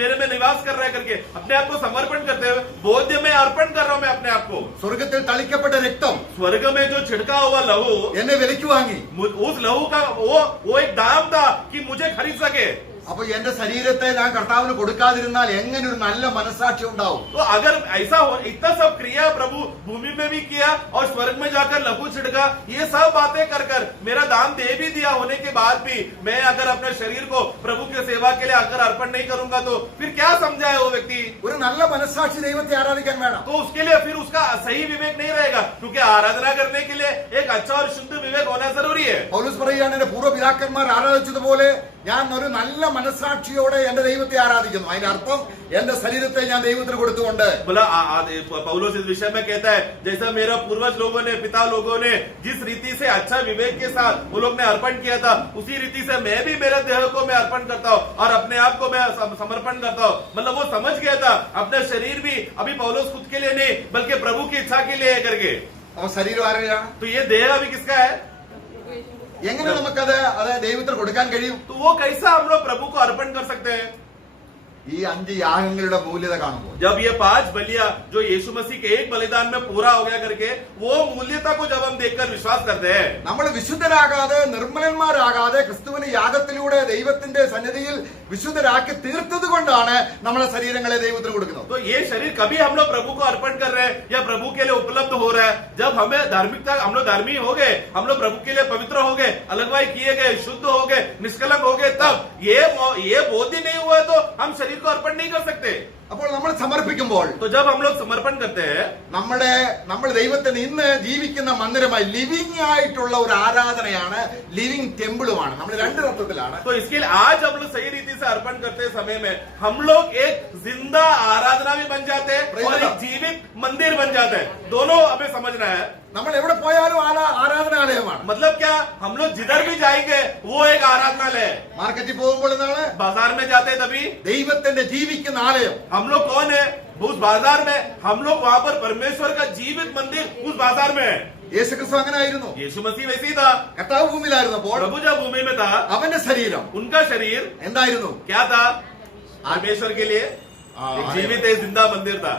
मेरे में निवास कर रहा है करके अपने आप को समर्पण करते हुए बोध्य में अर्पण कर रहा हूँ मैं अपने आप को। സ്വർഗത്തിൽ തളിക്കപ്പെട്ട രക്തം स्वर्ग में जो छिड़का हुआ लहू, എന്നെ വിലയ്ക്ക് വാങ്ങി. उस लहू का वो एक दाम था कि मुझे खरीद सके। അപ്പൊ എന്റെ ശരീരത്തെ ഞാൻ കർത്താവിന് കൊടുക്കാതിരുന്നാൽ എങ്ങനെ ഒരു നല്ല മനസാക്ഷി ഉണ്ടാവും? तो अगर ऐसा हो, इतना सब क्रिया प्रभु भूमि में भी किया और स्वर्ग में जाकर लहू छिड़का, ये सब बातें कर मेरा दाम दे भी दिया होने के बाद भी मैं अगर अपने शरीर को प्रभु की सेवा के लिए अगर अर्पण नहीं करूंगा तो फिर क्या समझा है वो व्यक्ति? ഒരു നല്ല മനസാക്ഷി ദൈവത്തെ ആരാധിക്കാൻ വേണം. तो उसके लिए फिर उसका सही विवेक नहीं रहेगा, क्योंकि आराधना करने के लिए एक अच्छा और शुद्ध विवेक होना जरूरी है। പൗലോസ് പറയുകയാണ്, എന്റെ പൂർവ്വ പിതാക്കന്മാർ ആരാധിച്ചതുപോലെ ഞാൻ ഒരു നല്ല മനസാക്ഷിയോടെ എന്റെ ദൈവത്തെ ആരാധിക്കുന്നു. അതിന്റെ അർത്ഥം എന്റെ ശരീരത്തെ ഞാൻ ദൈവത്തിന് കൊടുത്തുകൊണ്ട്. बोला पौलुस इस विषय में कहता है, जैसा मेरा पूर्वज लोगों ने, पिता लोगों ने जिस रीति से अच्छा विवेक के साथ वो लोग ने अर्पण किया था, उसी रीति से मैं भी मेरे देह को मैं अर्पण करता हूँ और अपने आप को मैं समर्पण करता हूँ। मतलब वो समझ गया था अपना शरीर भी अभी पौलुस खुद के लिए नहीं बल्कि प्रभु की इच्छा के लिए करके। അപ്പൊ ശരീരം ആരുടെയാണ്? तो ये देह अभी किसका है? എങ്ങനെ നമുക്കത് ദൈവത്തിന് കൊടുക്കാൻ കഴിയും? तो वो कैसा हम लोग प्रभु को अर्पण कर सकते हैं? ഈ 5 യാഗങ്ങളുടെ മൂല്യത കാണുമ്പോൾ जब ये 5 बलियां जो यीशु मसीह के एक बलिदान में पूरा हो गया करके वो मूल्यता को जब हम देखकर विश्वास करते हैं, നമ്മൾ വിശുദ്ധരാകാതെ നിർമ്മലന്മാരാകാതെ ക്രിസ്തുവിന്റെ യാഗത്തിലൂടെ ദൈവത്തിന്റെ സന്നിധിയിൽ വിശുദ്ധരാക്കി തീർത്തത് കൊണ്ടാണ് നമ്മളെ ശരീരങ്ങളെ ദൈവത്തിന് കൊടുക്കുന്നത്. तो ये शरीर कभी हम लोग प्रभु को अर्पण कर रहे हैं या प्रभु के लिए उपलब्ध हो रहा है जब हमें धार्मिकता, हम लोग धार्मिक हो गए, हम लोग प्रभु के लिए पवित्र हो गए, अलगवाई किए गए, शुद्ध हो गए, निष्कलंक हो गए, तब ये बोध ही नहीं हुआ तो हम शरीर को अर्पण नहीं कर सकते। അപ്പോൾ നമ്മൾ സമർപ്പിക്കുമ്പോൾ तो जब हम लोग समर्पण करते हैं, നമ്മൾ ദൈവത്തിന് ഇന്ന് ജീവിക്കുന്ന മന്ദിരമായി ലിവിംഗ് ആയിട്ടുള്ള ഒരു ആരാധനയാണ്, ലിവിംഗ് ടെമ്പിളുമാണ്. നമ്മൾ 2 അർത്ഥത്തിലാണ്. तो इसके लिए आज हम लोग सही रीति से अर्पण करते समय में हम लोग एक जिंदा आराधना भी बन जाते हैं और एक जीवित मंदिर बन जाते हैं। दोनों हमें समझना है। നമ്മൾ എവിടെ പോയാലും ആരാധനാലയമാണ്. मतलब क्या, हम लोग जिधर भी जाएंगे वो एक आराधनालय है। മാർക്കറ്റിൽ പോകുമ്പോൾ എന്താണ്? बाजार में जाते हैं तभी ദൈവത്തിന്റെ ജീവിക്കുന്ന ആലയം. हम लोग कौन है? उस बाजार में हम लोग वहां पर परमेश्वर का जीवित मंदिर उस बाजार में है। യേശുക്രിസ്തു അങ്ങനെ ആയിരുന്നു. यीशु मसीह वैसे ही था। കർത്താവ് ഭൂമിയിലായിരുന്നപ്പോൾ प्रभु जब भूमि में था അവന്റെ ശരീരം उनका शरीर എന്തായിരുന്നു? क्या था? परमेश्वर के लिए एक जीवित एक जिंदा मंदिर था।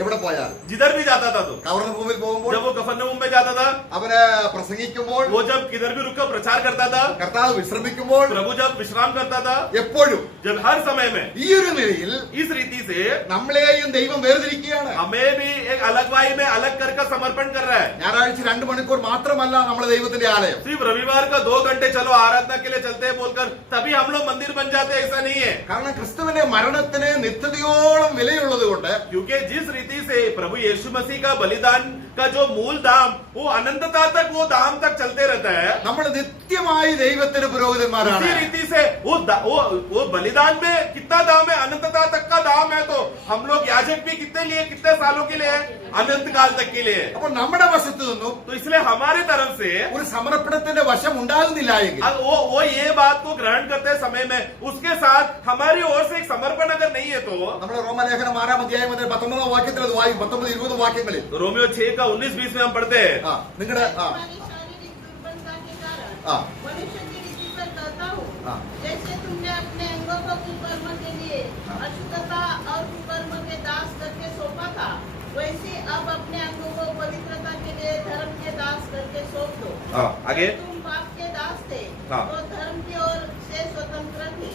എവിടെ പോയാൽ जिधर भी जाता था तो കവർന്ന ഭൂമിയിൽ പോകുമ്പോൾ जब वो कफरनहूम में जाता था, അവന് പ്രസംഗിക്കുമ്പോൾ वो जब किधर भी रुककर प्रचार करता था, കർത്താവ് വിശ്രമിക്കുമ്പോൾ प्रभु जब विश्राम करता था, എപ്പോഴും जब हर समय में ഈ ഒരു നിലയിൽ इस रीति से നമ്മളെയും ദൈവം വേർതിരിക്കുകയാണ്. हमें भी एक अलगवाई में अलग कर समर्पण कर रहा है। ഞായറാഴ്ച 2 മണിക്കൂർ മാത്രമല്ല നമ്മുടെ ദൈവത്തിന്റെ ആലയം. सिर्फ रविवार का 2 घंटे चलो आराधना के लिए चलते हैं बोलकर तभी हम लोग मंदिर बन जाते हैं, ऐसा नहीं है। കാരണം ക്രിസ്തുവിന്റെ മരണത്തിന് നിത്യതയോളം വിലയുള്ളത് കൊണ്ട് क्योंकि जिस रीति रीति से प्रभु यीशु मसीह का बलिदान का जो मूल दाम वो अनंतता तक वो दाम तक चलते रहता है। നമ്മൾ നിത്യമായി ദൈവത്തിന് പുരോഹിതന്മാരാണ്. इसी रीति से वो बलिदान में कितना दाम है, अनंतता तक का दाम है। तो हम लोग याजक भी कितने लिए, कितने सालों के लिए है, अनंत काल तक के लिए। അപ്പോൾ നമ്മുടെ വശത്തു നിന്നും तो इसलिए हमारे तरफ से ഒരു സമർപ്പണത്തിന്റെ വശം ഉണ്ടാകുന്നില്ല എങ്കിൽ अब वो ये बात को ग्रहण करते समय में उसके साथ हमारी ओर से एक समर्पण अगर नहीं है तो നമ്മൾ റോമാലേഖനം 6-ാം അധ്യായം മുതൽ 19-ാം വാക്യത്തിൽ അത് വായിക്കും. 19-20 വാക്യങ്ങളിൽ रोमियो 6 का 19-20 में हम पढ़ते हैं। നിങ്ങളുടെ हमारी शारीरिक दुर्बलता के कारण हाँ। मनुष्य की रीति पर कहता हूँ, हाँ। जैसे तुमने अपने अंगों को कुकर्म के लिए हाँ। अशुद्धता और कुकर्म के दास करके सौंपा था, वैसे अब अपने अंगों को पवित्रता के लिए धर्म के दास करके सौंप दो। आगे तुम पाप के दास थे हाँ। तो धर्म की ओर से स्वतंत्र थे।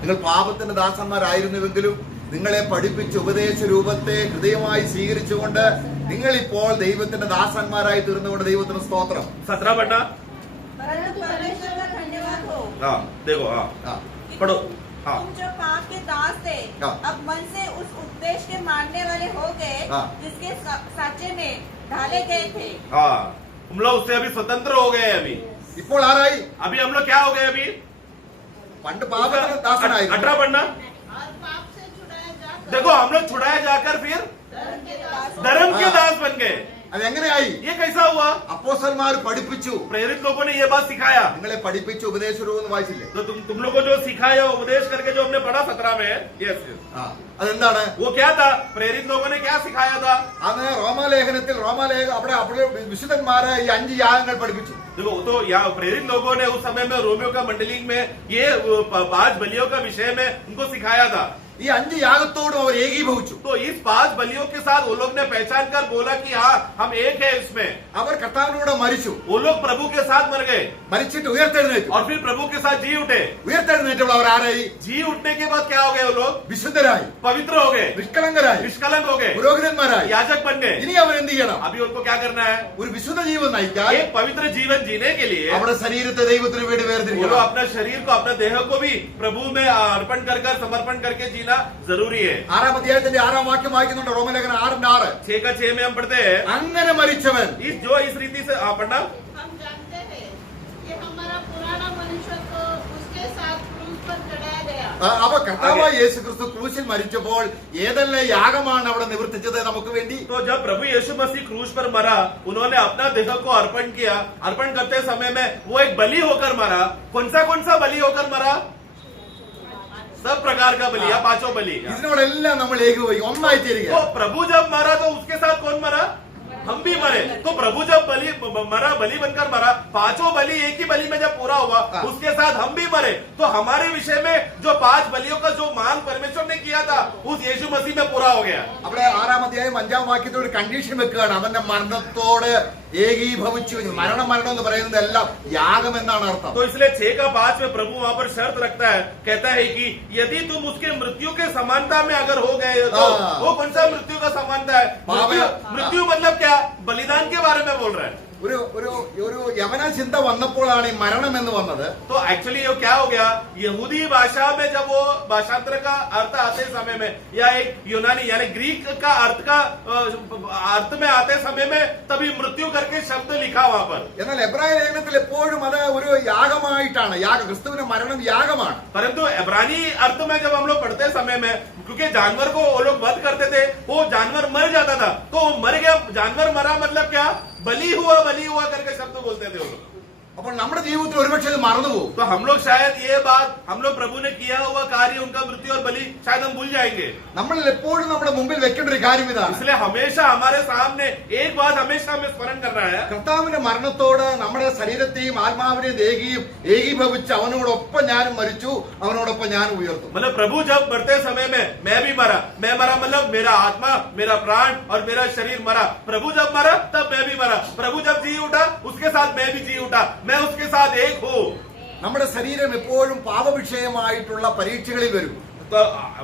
നിങ്ങൾ പാപത്തിന്റെ ദാസന്മാരായിരുന്നുവെങ്കിലും നിങ്ങളെ പഠിപ്പിച്ച ഉപദേശ രൂപത്തെ ഹൃദയമായി സ്വീകരിച്ചുകൊണ്ട് നിങ്ങൾ ഇപ്പോൾ ദൈവത്തിന്റെ ദാസന്മാരായി തീർന്നുകൊണ്ട് ദൈവത്തിന് സ്തോത്രം. 17 पढ़ना। परंतु परमेश्वर का धन्यवाद हो हाँ देखो हाँ ആ, कि पढ़ो हाँ तुम जो पाप के दास थे हाँ। अब मन से उस उपदेश के मानने वाले हो गए हाँ। जिसके साचे में ढाले गए थे। हाँ हम लोग उससे अभी स्वतंत्र हो गए हैं। ഇപ്പോൾ ആരായി? अभी हम लोग क्या हो गए अभी? പണ്ട് പാപത്തിന്റെ ദാസനായിരുന്നു. 18 पढ़ना। और पाप से छुड़ाया जाकर देखो हम लोग छुड़ाए जाकर फिर धर्म के दास धर्म के हाँ। दास बन गए। അതെങ്ങനെയായി? ये कैसा हुआ? അപ്പോസ്തലന്മാർ പഠിപ്പിച്ചു. प्रेरित लोगों ने ये बात सिखाया। നിങ്ങളെ പഠിപ്പിച്ച ഉപദേശ രൂപം എന്ന് വായിച്ചില്ലേ? तो तुम लोग को जो सिखाया उपदेश करके जो हमने पढ़ा 17 में, यस ആ, അതെന്താണ്? वो क्या था? प्रेरित लोगों ने क्या सिखाया था? അന്ന് റോമാലേഖനത്തിൽ അവിടെ വിശുദ്ധന്മാരെ ഈ 5 യാഗങ്ങൾ പഠിപ്പിച്ചു. देखो तो यहाँ प्रेरित लोगों ने उस समय में रोमियो का मंडलिंग में ये 5 बलियों का विषय में उनको सिखाया था। ഈ 5 യാഗത്തോടും അവർ ഏകീഭവിച്ചു. तो इस 5 बलियों के साथ वो लोग ने पहचान कर बोला कि हाँ हम एक है इसमें। അവർ കർത്താവിനോട് മരിച്ചു. वो लोग प्रभु के साथ मर गए മരിച്ചിട്ട് ഉയർത്തെഴുന്നേറ്റു. और फिर प्रभु के साथ जी उठे। ഉയർത്തെഴുന്നേറ്റപ്പോൾ അവർ ആരായി? जी उठने के बाद क्या हो गए? वो लोग വിശുദ്ധരായി, पवित्र हो गए, നിഷ്കളങ്കരായി, निष्कलंक हो गए, പുരോഹിതന്മാരായി. याजक बन गए। ഇനി അവർ എന്ത് ചെയ്യണം? अभी उनको क्या करना है? ഒരു വിശുദ്ധ ജീവൻ നയിക്കാൻ एक पवित्र जीवन जीने के लिए അവിടെ ശരീരത്തെ ദൈവത്തിന് വേണ്ടി वो लोग വേർതിരിക്കണം. अपना शरीर को अपने देह को भी प्रभु में अर्पण कर समर्पण करके जीना जरूरी है। 6-ാം അധ്യായത്തിന്റെ 6-ാം വാക്യം വായിക്കുന്നുണ്ട്. റോമലേഖനം 6:6. 6 का 6 में हम पढ़ते हैं അങ്ങനെ മരിച്ചവൻ इस रीति से पढ़ना। हम जानते हैं कि हमारा पुराना मनुष्य को उसके साथ क्रूस पर चढ़ाया गया। അവ കർത്താവായ യേശു ക്രിസ്തു ക്രൂശിൽ മരിച്ചപ്പോൾ ഏതെല്ലാം യാഗമാണ് അവിടെ നിവർത്തിച്ചത് നമുക്ക് വേണ്ടി? तो जब प्रभु यीशु मसीह क्रूस पर मरा, उन्होंने अपना देह को अर्पण किया। अर्पण करते समय में वो एक बलि होकर मरा। कौन सा बलि होकर मरा? सब प्रकार का बलि या 5 बलि। ഇതിനോടെല്ലാം നമ്മൾ ഏകീഭവിക്കും, ഒന്നായി തീരുക. तो प्रभु जब मरा तो उसके साथ कौन मरा? हम भी मरे। तो प्रभु जब बलि बनकर मरा, 5 बलि एक ही बलि में जब पूरा हुआ, उसके साथ हम भी मरे। तो हमारे विषय में जो 5 बलियों का जो मांग परमेश्वर ने किया था उस यीशु मसीह में पूरा हो गया। അവിടെ 6-ാം അധ്യായം 5-ാം വാക്യത്തിൽ ഒരു കണ്ടീഷൻ വെക്കുകയാണ്. അവന്റെ മരണത്തോട് ഏകീഭവിച്ചു. മരണം എന്ന് പറയുന്നത് എല്ലാം യാഗം എന്നാണ് അർത്ഥം. तो इसलिए 6 का 5 में प्रभु वहां पर शर्त रखता है, कहता है कि यदि तुम उसके मृत्यु के समानता में अगर हो गए तो वो कौन सा मृत्यु का समानता है? मृत्यु मतलब क्या? बलिदान के बारे में बोल रहा है। ഒരു യവന ചിന്ത വന്നപ്പോഴാണ് ഈ മരണം എന്ന് വന്നത്. तो एक्चुअली ये क्या हो गया? यहूदी भाषा में जब वो भाषांतर का अर्थ आते समय में या एक यूनानी यानी ग्रीक का अर्थ में आते समय में तभी मृत्यु करके शब्द लिखा वहां पर। എന്നാൽ എബ്രായ ലേഖനത്തിൽ എപ്പോഴും അത് ഒരു യാഗമായിട്ടാണ്. ക്രിസ്തുവിന്റെ മരണം യാഗമാണ്. परंतु इब्रानी अर्थ में जब हम लोग पढ़ते समय में, क्योंकि जानवर को वो लोग वध करते थे, वो जानवर मर जाता था, तो मर गया, जानवर मरा मतलब क्या? बलि हुआ करके शब्द बोलते थे वो लोग। അപ്പോൾ നമ്മുടെ ജീവിതത്തിൽ ഒരുപക്ഷെ ഇത് മറന്നുപോകും. तो हम लोग शायद ये बात, हम लोग प्रभु ने किया हुआ कार्य, उनका मृत्यु और बलि शायद हम भूल जाएंगे। നമ്മൾ എപ്പോഴും നമ്മുടെ മുമ്പിൽ വെക്കേണ്ട ഒരു കാര്യം ഇതാണ്. इसलिए हमेशा हमारे सामने एक बात हमेशा हमें स्मरण करना है, കർത്താവിന്റെ മരണത്തോട് നമ്മുടെ ശരീരത്തെയും ആത്മാവിനെയും ഏകീഭവിച്ച് അവനോടൊപ്പം ഞാനും മരിച്ചു, അവനോടൊപ്പം ഞാനും ഉയർത്തും. मतलब प्रभु जब मरते समय में मैं भी मरा, मैं मरा मतलब मेरा आत्मा, मेरा प्राण और मेरा शरीर मरा। प्रभु जब मरा तब मैं भी मरा। प्रभु जब जी उठा उसके साथ मैं भी जी उठा, मैं उसके साथ एक हूँ। നമ്മുടെ ശരീരം എപ്പോഴും പാപവിഷയമായിട്ടുള്ള പരീക്ഷകളിൽ വരും. तो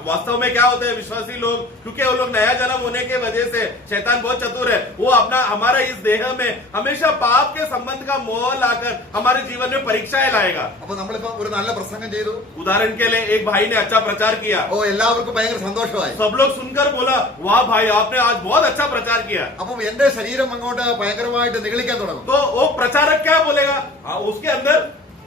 वास्तव में क्या होता है विश्वासी लोग, क्योंकि वो लोग नया जन्म होने के वजह से शैतान बहुत चतुर है, वो अपना हमारा इस देह में हमेशा पाप के संबंध का मोह लाकर हमारे जीवन में परीक्षाएं लाएगा। അപ്പൊ നമ്മളിപ്പോ ഒരു നല്ല പ്രസംഗം ചെയ്തു, उदाहरण के लिए एक भाई ने अच्छा प्रचार किया, ഓ എല്ലാവർക്കും ഭയങ്കര സന്തോഷമായി. सब लोग सुनकर बोला वाह भाई आपने आज बहुत अच्छा प्रचार किया। അപ്പം എന്റെ ശരീരം അങ്ങോട്ട് ഭയങ്കരമായിട്ട് നിഗളിക്കാൻ തുടങ്ങും. तो वो प्रचारक क्या बोलेगा, उसके अंदर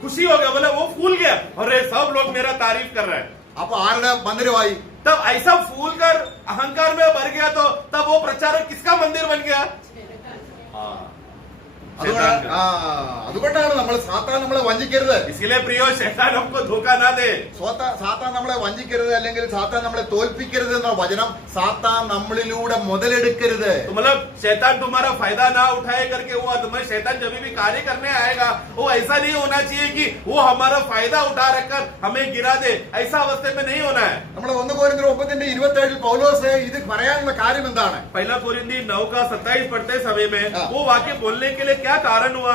खुशी हो गया, बोला वो फूल गया, अरे सब लोग मेरा तारीफ कर रहे हैं। അപ്പൊ ആരുടെ മന്ദിരമായി? तब ऐसा फूल कर अहंकार में भर गया तो तब वो प्रचारक किसका मंदिर बन गया? അതുകൊണ്ടാണ് നമ്മൾ സാത്താൻ നമ്മളെ വഞ്ചിക്കരുത്. इसीलिए प्रियो शैतान हमको धोखा ना दे। സാത്താൻ നമ്മളെ വഞ്ചിക്കരുത്, അല്ലെങ്കിൽ സാത്താൻ നമ്മളെ തോൽപ്പിക്കരുത് എന്ന വചനം സാത്താൻ നമ്മളിലൂടെ മുതലെടുക്കരുത്. तो मतलब शैतान तुम्हारा फायदा ना उठाए करके वो तुम्हें शैतान जब भी कार्य करने आएगा वो ऐसा नहीं होना चाहिए कि वो हमारा फायदा उठा रखकर हमें गिरा दे, ऐसा अवस्थे में नहीं होना है। നമ്മൾ 1 കൊരിന്ത്യർ 9:27 പൗലോസ് ഇത് പറയാനുള്ള കാര്യം എന്താണ്? पहला कोरिन्थी 9:27 पढ़ते समय में वो वाक्य बोलने के लिए क्या कारण हुआ?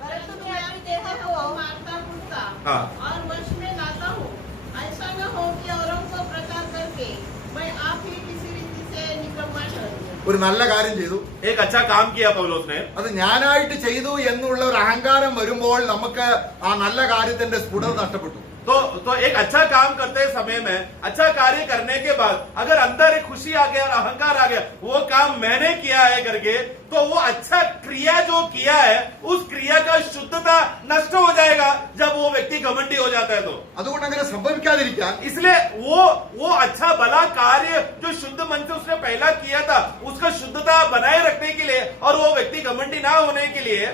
परंतु मैं अपनी देह को मारता कूटता और वश में लाता हूँ, ऐसा न हो कि औरों को प्रचार करके मैं आप ही किसी रीति से निकम्मा ठहरूं। ഒരു നല്ല കാര്യം ചെയ്തു, एक अच्छा काम किया पौलोस ने। അത് ഞാനായിട്ട് ചെയ്തു എന്നുള്ള ഒരു അഹങ്കാരം വരുമ്പോൾ നമുക്ക് ആ നല്ല കാര്യത്തിന്റെ സ്ഫുടത നഷ്ടപ്പെട്ടു. तो एक अच्छा काम करते समय में अच्छा कार्य करने के बाद अगर अंदर एक खुशी आ गया और अहंकार आ गया, वो काम मैंने किया है करके, तो वो अच्छा क्रिया जो किया है उस क्रिया का शुद्धता नष्ट हो जाएगा जब वो व्यक्ति घमंडी हो जाता है। तो അതുകൊണ്ട് അങ്ങനെ സംഭവിക്കാതിരിക്കാൻ इसलिए वो अच्छा भला कार्य जो शुद्ध मन से उसने पहला किया था उसका शुद्धता बनाए रखने के लिए और वो व्यक्ति घमंडी ना होने के लिए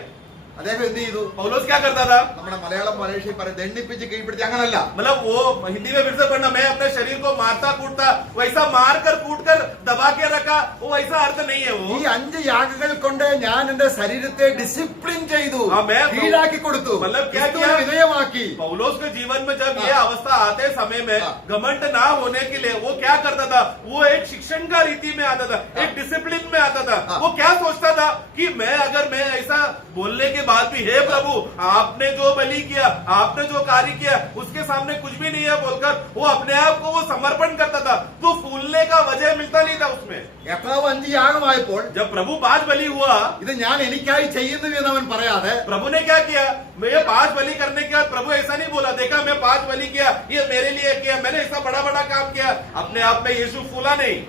അദ്ദേഹം എന്ത് ചെയ്തു? पौलोस क्या करता था? നമ്മുടെ മലയാളം മലേഷ്യയിൽ പറയും ദണ്ഡിപ്പിച്ച് കീഴ്പ്പെടുത്തി, അങ്ങനല്ല. मतलब वो हिंदी में फिर से पढ़ना, मैं अपने शरीर को मारता कूटता, वैसा मार कर कूट कर दबा के रखा, वो ऐसा अर्थ नहीं है। वो ഈ 5 യാഗങ്ങൾ കൊണ്ട് ഞാൻ എന്റെ ശരീരത്തെ ഡിസിപ്ലിൻ ചെയ്തു, കീഴാക്കി കൊടുത്തു, मतलब क्या ക്രിസ്തുവിന് किया? വിധേയമാക്കി. पौलोस के जीवन में जब ये अवस्था आते समय में घमंड ना होने के लिए वो क्या करता था? वो एक शिक्षण का रीति में आता था, एक डिसिप्लिन में आता था। वो क्या सोचता था कि मैं अगर मैं ऐसा बोलने के बाद भी, हे प्रभु आपने जो बलि किया, आपने जो कार्य किया उसके सामने कुछ भी नहीं है बोलकर वो अपने आप को वो समर्पण करता था, तो फूलने का वजह मिलता नहीं था उसमें। കർത്താവ് 5 യാഗമായപ്പോൾ जब प्रभु 5 बलि हुआ, ഇത് ഞാൻ എനിക്കായി ചെയ്യുന്നു എന്ന് അവൻ പറയാതെ प्रभु ने क्या किया? मैं 5 बलि करने के बाद प्रभु ऐसा नहीं बोला, देखा मैं 5 बलि किया, ये मेरे लिए किया, मैंने ऐसा बड़ा बड़ा काम किया, अपने आप में यीशु फूला नहीं।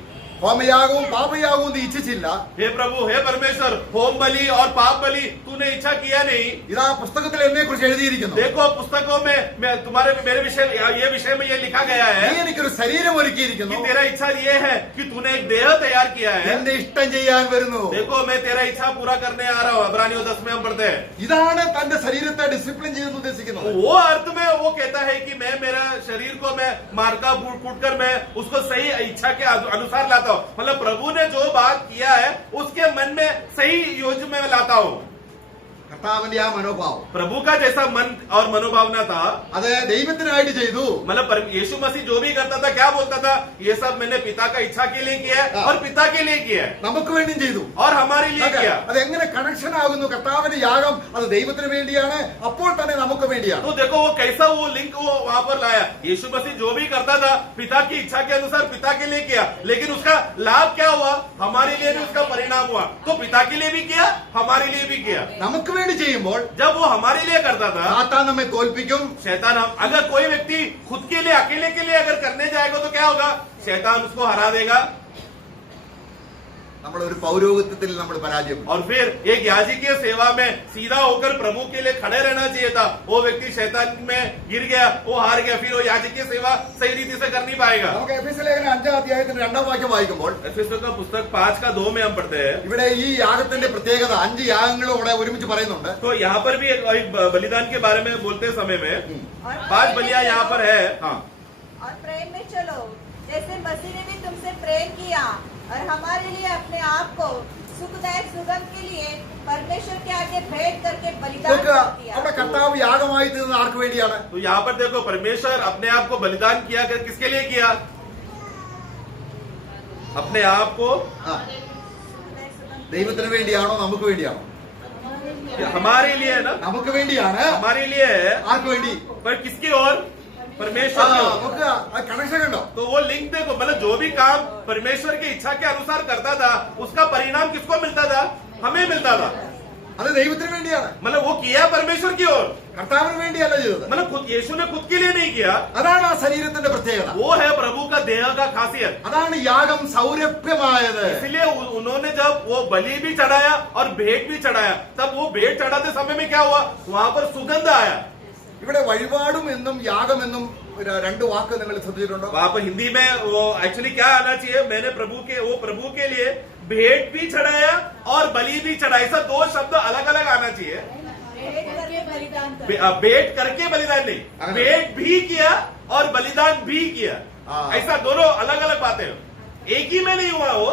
ഹോമയാഗവും പാപയാഗവും നീ ഇച്ഛിച്ചില്ല. हे प्रभु हे परमेश्वर, होम बलि और पाप बलि तूने इच्छा किया नहीं। ഇതാ പുസ്തകത്തിൽ എന്നെ കുറിച്ച് എഴുതിയിരിക്കുന്നു. देखो पुस्तकों में मैं तुम्हारे मेरे विषय ये विषय में ये लिखा गया നീ है എനിക്കൊരു ശരീരം ഒരുക്കിയിരിക്കുന്നു, कि तेरा इच्छा ये है कि तूने एक देह तैयार किया है। എന്റെ ഇഷ്ടം ചെയ്യാൻ വരുന്നു. देखो मैं तेरा इच्छा पूरा करने आ रहा हूँ, इब्रानियों 10 में हम पढ़ते हैं। ഇതാണ് തന്റെ ശരീരത്തെ ഡിസിപ്ലിൻ ചെയ്തെന്ന് ഉദ്ദേശിക്കുന്നത്. वो अर्थ में वो कहता है कि मैं मेरा शरीर को मैं मारका कूट कर मैं उसको सही इच्छा के अनुसार लाता हूँ। मतलब प्रभु ने जो बात किया है उसके मन में सही योजना में लाता हूँ। കർത്താവിന്റെ ആ മനോഭാവം प्रभु का जैसा मन और मनोभावना था, അത് ദൈവത്തിനായിട്ട് ചെയ്തു. मतलब यीशु मसीह जो भी करता था क्या बोलता था? ये सब मैंने पिता का इच्छा के लिए किया है और पिता के लिए किया है നമുക്ക് വേണ്ടിയും ചെയ്തു. और हमारे लिए किया। അത് എങ്ങനെ കണക്ഷൻ ആകുന്നു? കർത്താവിന്റെ യാഗം അത് ദൈവത്തിന് വേണ്ടിയാണ്, അപ്പോൾ തന്നെ നമുക്ക് വേണ്ടിയാണ്. तो देखो वो कैसा वो लिंक वो वहां पर लाया। यीशु मसीह जो भी करता था पिता की इच्छा के अनुसार पिता के लिए किया, लेकिन उसका लाभ क्या हुआ? हमारे लिए भी उसका परिणाम हुआ। तो पिता के लिए भी किया, हमारे लिए भी किया। നമുക്ക് വേണ്ടി ചെയ്യുമ്പോൾ जब वो हमारे लिए करता था, സാത്താൻ നമ്മെ തോൽപ്പിക്കും. शैतान अगर कोई व्यक्ति खुद के लिए अकेले के लिए अगर करने जाएगा तो क्या होगा? शैतान उसको हरा देगा നമ്മൾ ഒരു പൗരോഹിത്യത്തിൽ നമ്മൾ പരാജയം. और फिर एक याजकीय सेवा में सीधा होकर प्रभु के लिए खड़े रहना चाहिए था, वो व्यक्ति शैतान में गिर गया, वो हार गया, फिर वो याजकीय सेवा सही रीति से कर नहीं पाएगा। നമുക്ക് എഫെസ്യ ലേഖനം 5-ാം അധ്യായത്തിന്റെ 2-ാം വാക്യം വായിക്കുമ്പോൾ एफेसों का पुस्तक 5:2 में हम पढ़ते हैं। ഇവിടെ ഈ യാഗത്തിന്റെ പ്രത്യേകത 5 യാഗങ്ങളും ഇവിടെ ഒരുമിച്ച് പറയുന്നുണ്ട്. तो यहाँ पर भी एक बलिदान के बारे में बोलते समय में और 5 बलियां यहाँ पर है। हाँ, और प्रेम में चलो जैसे मसीह ने भी तुमसे प्रेम किया और हमारे लिए अपने आप को सुखदायक सुगंध के लिए परमेश्वर के आगे भेंट करके बलिदान നോക്കുക, कर दिया। അവിടെ കർത്താവ് യാഗമായി തീർന്നത് ആർക്ക് വേണ്ടിയാണ്? तो यहाँ पर देखो परमेश्वर अपने आप को बलिदान किया, किसके लिए किया? अपने आप को ആ, ദൈവത്തിന് വേണ്ടിയാണോ നമുക്ക് വേണ്ടിയാണോ? हमारे लिए है ना, നമുക്ക് വേണ്ടിയാണ്. हमारे लिए है, ആർക്ക് വേണ്ടി? पर किसकी ओर? परमेश्वर की ओर। നോക്കുക ആ കണക്ഷൻ കണ്ടോ? तो वो लिंक देखो, मतलब जो भी काम परमेश्वर की इच्छा के अनुसार करता था उसका परिणाम किसको मिलता था? हमें मिलता था। അത് ദൈവത്തിന് വേണ്ടിയാണ്, मतलब वो किया परमेश्वर की ओर, കർത്താവിന് വേണ്ടിയല്ല ചെയ്തത്. मतलब खुद यीशु ने खुद के लिए नहीं किया। അതാണ് ആ ശരീരത്തിന്റെ പ്രത്യേകത. वो है प्रभु का देह का खासियत। അതാണ് യാഗം സൗരഭ്യമായത്. इसलिए उन्होंने जब वो बलि भी चढ़ाया और भेंट भी चढ़ाया, तब वो भेंट चढ़ाते समय में क्या हुआ? वहां पर सुगंध आया। ഇവിടെ വഴിപാടും എന്നും യാഗമെന്നും രണ്ട് വാക്ക് നിങ്ങൾ ശ്രദ്ധിച്ചിട്ടുണ്ടോ? वहां पर हिंदी में वो एक्चुअली क्या आना चाहिए? मैंने प्रभु के लिए भेंट भी चढ़ाया और बलि भी चढ़ाया, ऐसा दो शब्द अलग अलग आना चाहिए। भेंट करके बलिदान कर। भेंट करके बलिदान नहीं, भेंट भी किया और बलिदान भी किया, ऐसा दोनों अलग अलग बातें हैं। एक ही में नहीं हुआ वो।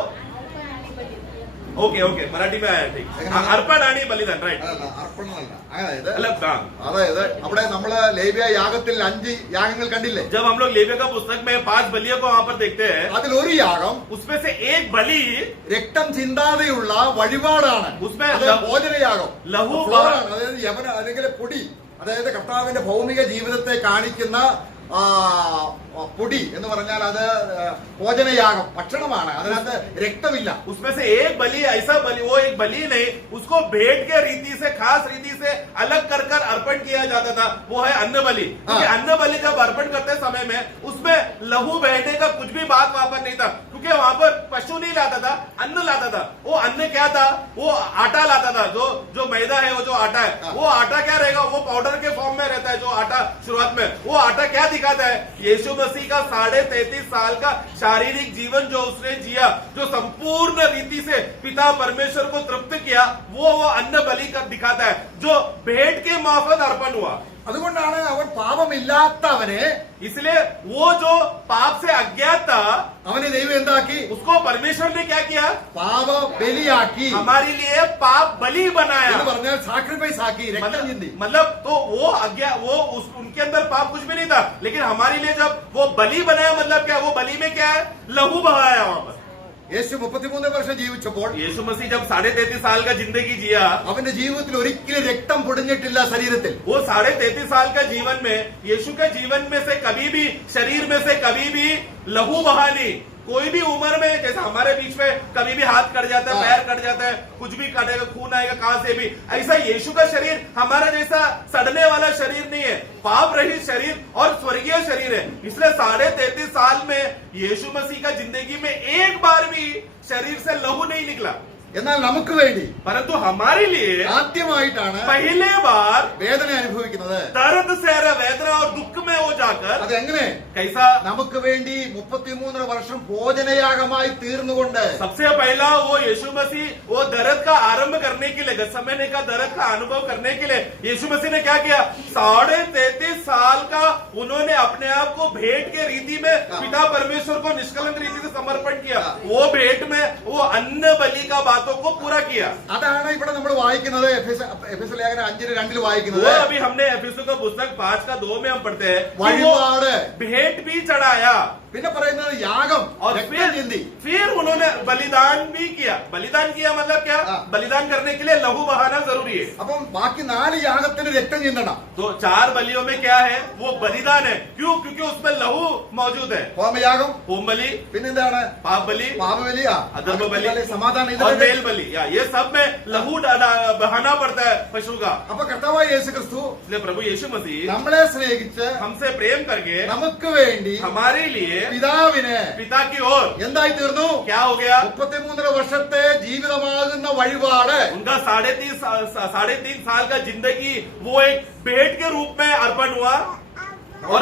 ओके ओके, मराठी में आया, ठीक। अर्पण आणि बलिदान, राइट। അതല്ല, അർപ്പണമല്ല. അതായത് अलग काम। അതായത് അവിടെ നമ്മള് ലേവ്യ യാഗത്തിൽ 5 യാഗങ്ങൾ കണ്ടില്ലേ? जब हम लोग लेविया का पुस्तक में 5 बलियों को वहां पर देखते हैं, അതിൽ ഒരു യാഗം उसमें से एक बलि രക്തം ചിന്താതെയുള്ള വഴിപാടാണ്. ഉസ്മേ അത് ഭോജനയാഗം, ലഹു ഫ്ലോറാണ്. അതായത് യവന അല്ലെങ്കിൽ പൊടി, അതായത് കർത്താവിന്റെ ഭൗമിക ജീവിതത്തെ കാണിക്കുന്ന പൊടി എന്ന് പറഞ്ഞാൽ അത് ഭോജനയാഗം, ഭക്ഷണമാണ്. അതിനകത്ത് രക്തമില്ല. उसमें से एक बलि, ऐसा बलि, वो एक बलि नहीं, उसको भेंट के रीति से, खास रीति से अलग कर कर अर्पण किया जाता था, वो है अन्न बलि। क्योंकि अन्न बलि जब अर्पण करते समय में उसमें लहू बहने का कुछ भी बात वहां पर नहीं था, क्योंकि वहां पर पशु नहीं लाता था, अन्न लाता था। वो अन्न क्या था? वो आटा लाता था, जो मैदा है, वो जो आटा है, वो आटा क्या रहेगा? वो पाउडर के फॉर्म में रहता है। जो आटा शुरुआत में, वो आटा क्या दिखाता है? यीशु मसीह का 33.5 साल का शारीरिक जीवन जो उसने जिया, जो संपूर्ण रीति से पिता परमेश्वर को तृप्त किया, वो अन्न बलि का दिखाता है, जो भेंट के मार्फत अर्पण हुआ। അതുകൊണ്ടാണ് അവൻ പാപമില്ലാത്തവനെ, इसलिए वो जो पाप से अज्ञात था, അവനെ ദൈവം എന്താക്കി? उसको परमेश्वर ने क्या किया? പാപ ബലിയാക്കി. हमारे लिए पाप बलि बनाया। എന്ന് പറഞ്ഞാൽ സാക്രിഫൈസ് ആക്കി, രക്തം ചിന്തി. मतलब तो वो उनके अंदर पाप कुछ भी नहीं था, लेकिन हमारे लिए जब वो बलि बनाया, मतलब क्या? वो बलि में क्या है? लहू बहाया वहां पर। യേശു 33 വർഷം ജീവിച്ചപ്പോൾ यीशु मसीह जब 33.5 साल का जिंदगी जिया, അവന്റെ ജീവിതത്തിൽ ഒരിക്കലും രക്തം പൊടിഞ്ഞിട്ടില്ല ശരീരത്തിൽ. वो 33.5 साल का जीवन में, यीशु के जीवन में से कभी भी, शरीर में से कभी भी लहू बहा नहीं। कोई भी उम्र में, जैसे हमारे बीच में कभी भी हाथ कट जाता है, पैर कट जाता है, कुछ भी कटेगा, खून आएगा कहां से भी, ऐसा यीशु का शरीर हमारा जैसा सड़ने वाला शरीर नहीं है, पाप रहित शरीर और स्वर्गीय शरीर है। इसलिए 33.5 साल में यीशु मसीह का जिंदगी में एक बार भी शरीर से लहू नहीं निकला। എന്നാൽ നമുക്ക് വേണ്ടി परंतु हमारे लिए ആദ്യമായിട്ടാണ് पहले बार വേദന അനുഭവിക്കുന്നത്. दर्द से वेदना और दुख में वो जाकर, അതെങ്ങനെ? कैसा? നമുക്ക് വേണ്ടി 33 വർഷം ഭോജനയാഗമായി തീർന്നുകൊണ്ട് सबसे पहला वो यीशु मसीह वो दर्द का आरंभ करने के लिए, गत्सेमने का दर्द का अनुभव करने के लिए यीशु मसीह ने क्या किया? 33.5 साल का उन्होंने अपने आप को भेंट के रीति में पिता परमेश्वर को निष्कलंक रीति से समर्पण किया। वो भेंट में वो अन्न बलि का बातों को पूरा किया। അതാണ് ഇവിടെ നമ്മൾ വായിക്കുന്നത്. എഫെസ്യ ലേഖനം 5:2 वो വായിക്കുന്നത്. अभी हमने एफिसों का पुस्तक 5:2 में हम पढ़ते हैं कि वो വഴിപാട്, भेंट भी चढ़ाया പിന്നെ പറയുന്നത് യാഗം, और രക്തം ചിന്തി. फिर उन्होंने बलिदान भी किया। बलिदान किया मतलब क्या? बलिदान करने के लिए लहू बहाना जरूरी है। അപ്പം ബാക്കി 4 യാഗത്തിന് രക്തം ചിന്തണം. तो 4 बलियों में क्या है? वो बलिदान है। क्यों? क्योंकि उसमें लहू मौजूद है। ഹോമയാഗം, होम बलि, പിന്നെന്താണ്? पाप बलि, പാപബലി, अधर्म बलि സമാധാന और ഇത്. मेल बलि, या ये सब में लहू बहाना पड़ता है पशु का। അപ്പൊ കർത്താവായ യേശു ക്രിസ്തു इसलिए प्रभु यीशु मसीह നമ്മളെ സ്നേഹിച്ച് हमसे प्रेम करके നമുക്ക് വേണ്ടി हमारे लिए പിതാവിന് पिता की ओर എന്തായി തീർന്നു? क्या हो गया? 33 വർഷത്തെ ജീവിതമാകുന്ന വഴിപാട് उनका 3.5 साल का जिंदगी वो एक भेंट के रूप में अर्पण हुआ और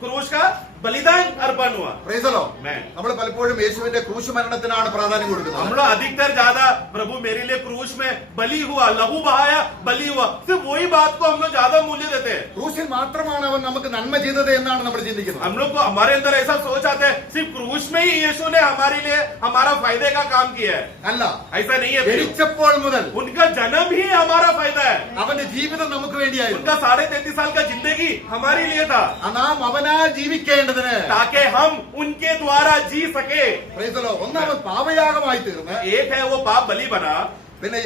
क्रूस का बलिदान अर्पण हुआ। പ്രൈസലോ. मैं നമ്മൾ പലപ്പോഴും യേശുവിന്റെ ക്രൂശ് മരണത്തിനാണ് പ്രാധാന്യം हम കൊടുക്കുന്നത്. लोग अधिकतर ज्यादा प्रभु मेरे लिए क्रूस में बलि हुआ, लहू बहाया, बलि हुआ, सिर्फ वही बात को हम लोग ज्यादा मूल्य देते हैं। ക്രൂശിൽ മാത്രമാണ് അവൻ നമുക്ക് നന്മ ചെയ്തത് എന്നാണ് നമ്മൾ ചിന്തിക്കുന്നത്. हम लोग को हमारे अंदर ऐसा सोच आता है सिर्फ क्रूस में ही यीशु ने हमारे लिए हमारा फायदे का काम किया है। അല്ല, ऐसा नहीं है। ജനിച്ചപ്പോൾ മുതൽ उनका जन्म ही हमारा फायदा है। അവന്റെ ജീവിതം നമുക്ക് വേണ്ടിയായിരുന്നു. उनका 33.5 साल का जिंदगी हमारे लिए था, നാം അവനാൽ ജീവിക്കേണ്ടതിന്. ताकि हम उनके द्वारा जी सके। പ്രൈസലോ. ഒന്നാമത് പാപയാഗമായി തീർന്ന് एक है वो पाप बलि बना, പിന്നെ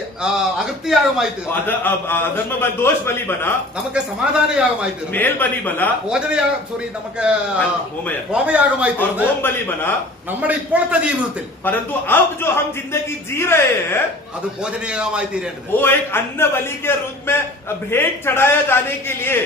അകൃത്യയാഗമായി തീർന്നു, अधर्म दोष बलि बना, നമുക്ക് സമാധാനയാഗമായി തീർന്നു, मेल बलि बना, നമുക്ക് होमयाग, ഹോമയാഗമായി और തീർന്നു. होम बलि बना. നമ്മുടെ ഇപ്പോഴത്തെ ജീവിതത്തിൽ परंतु अब जो हम जिंदगी जी रहे हैं അത് ഭോജനയാഗമായി തീരേണ്ടത്. वो एक अन्न बलि के रूप में भेंट चढ़ाया जाने के लिए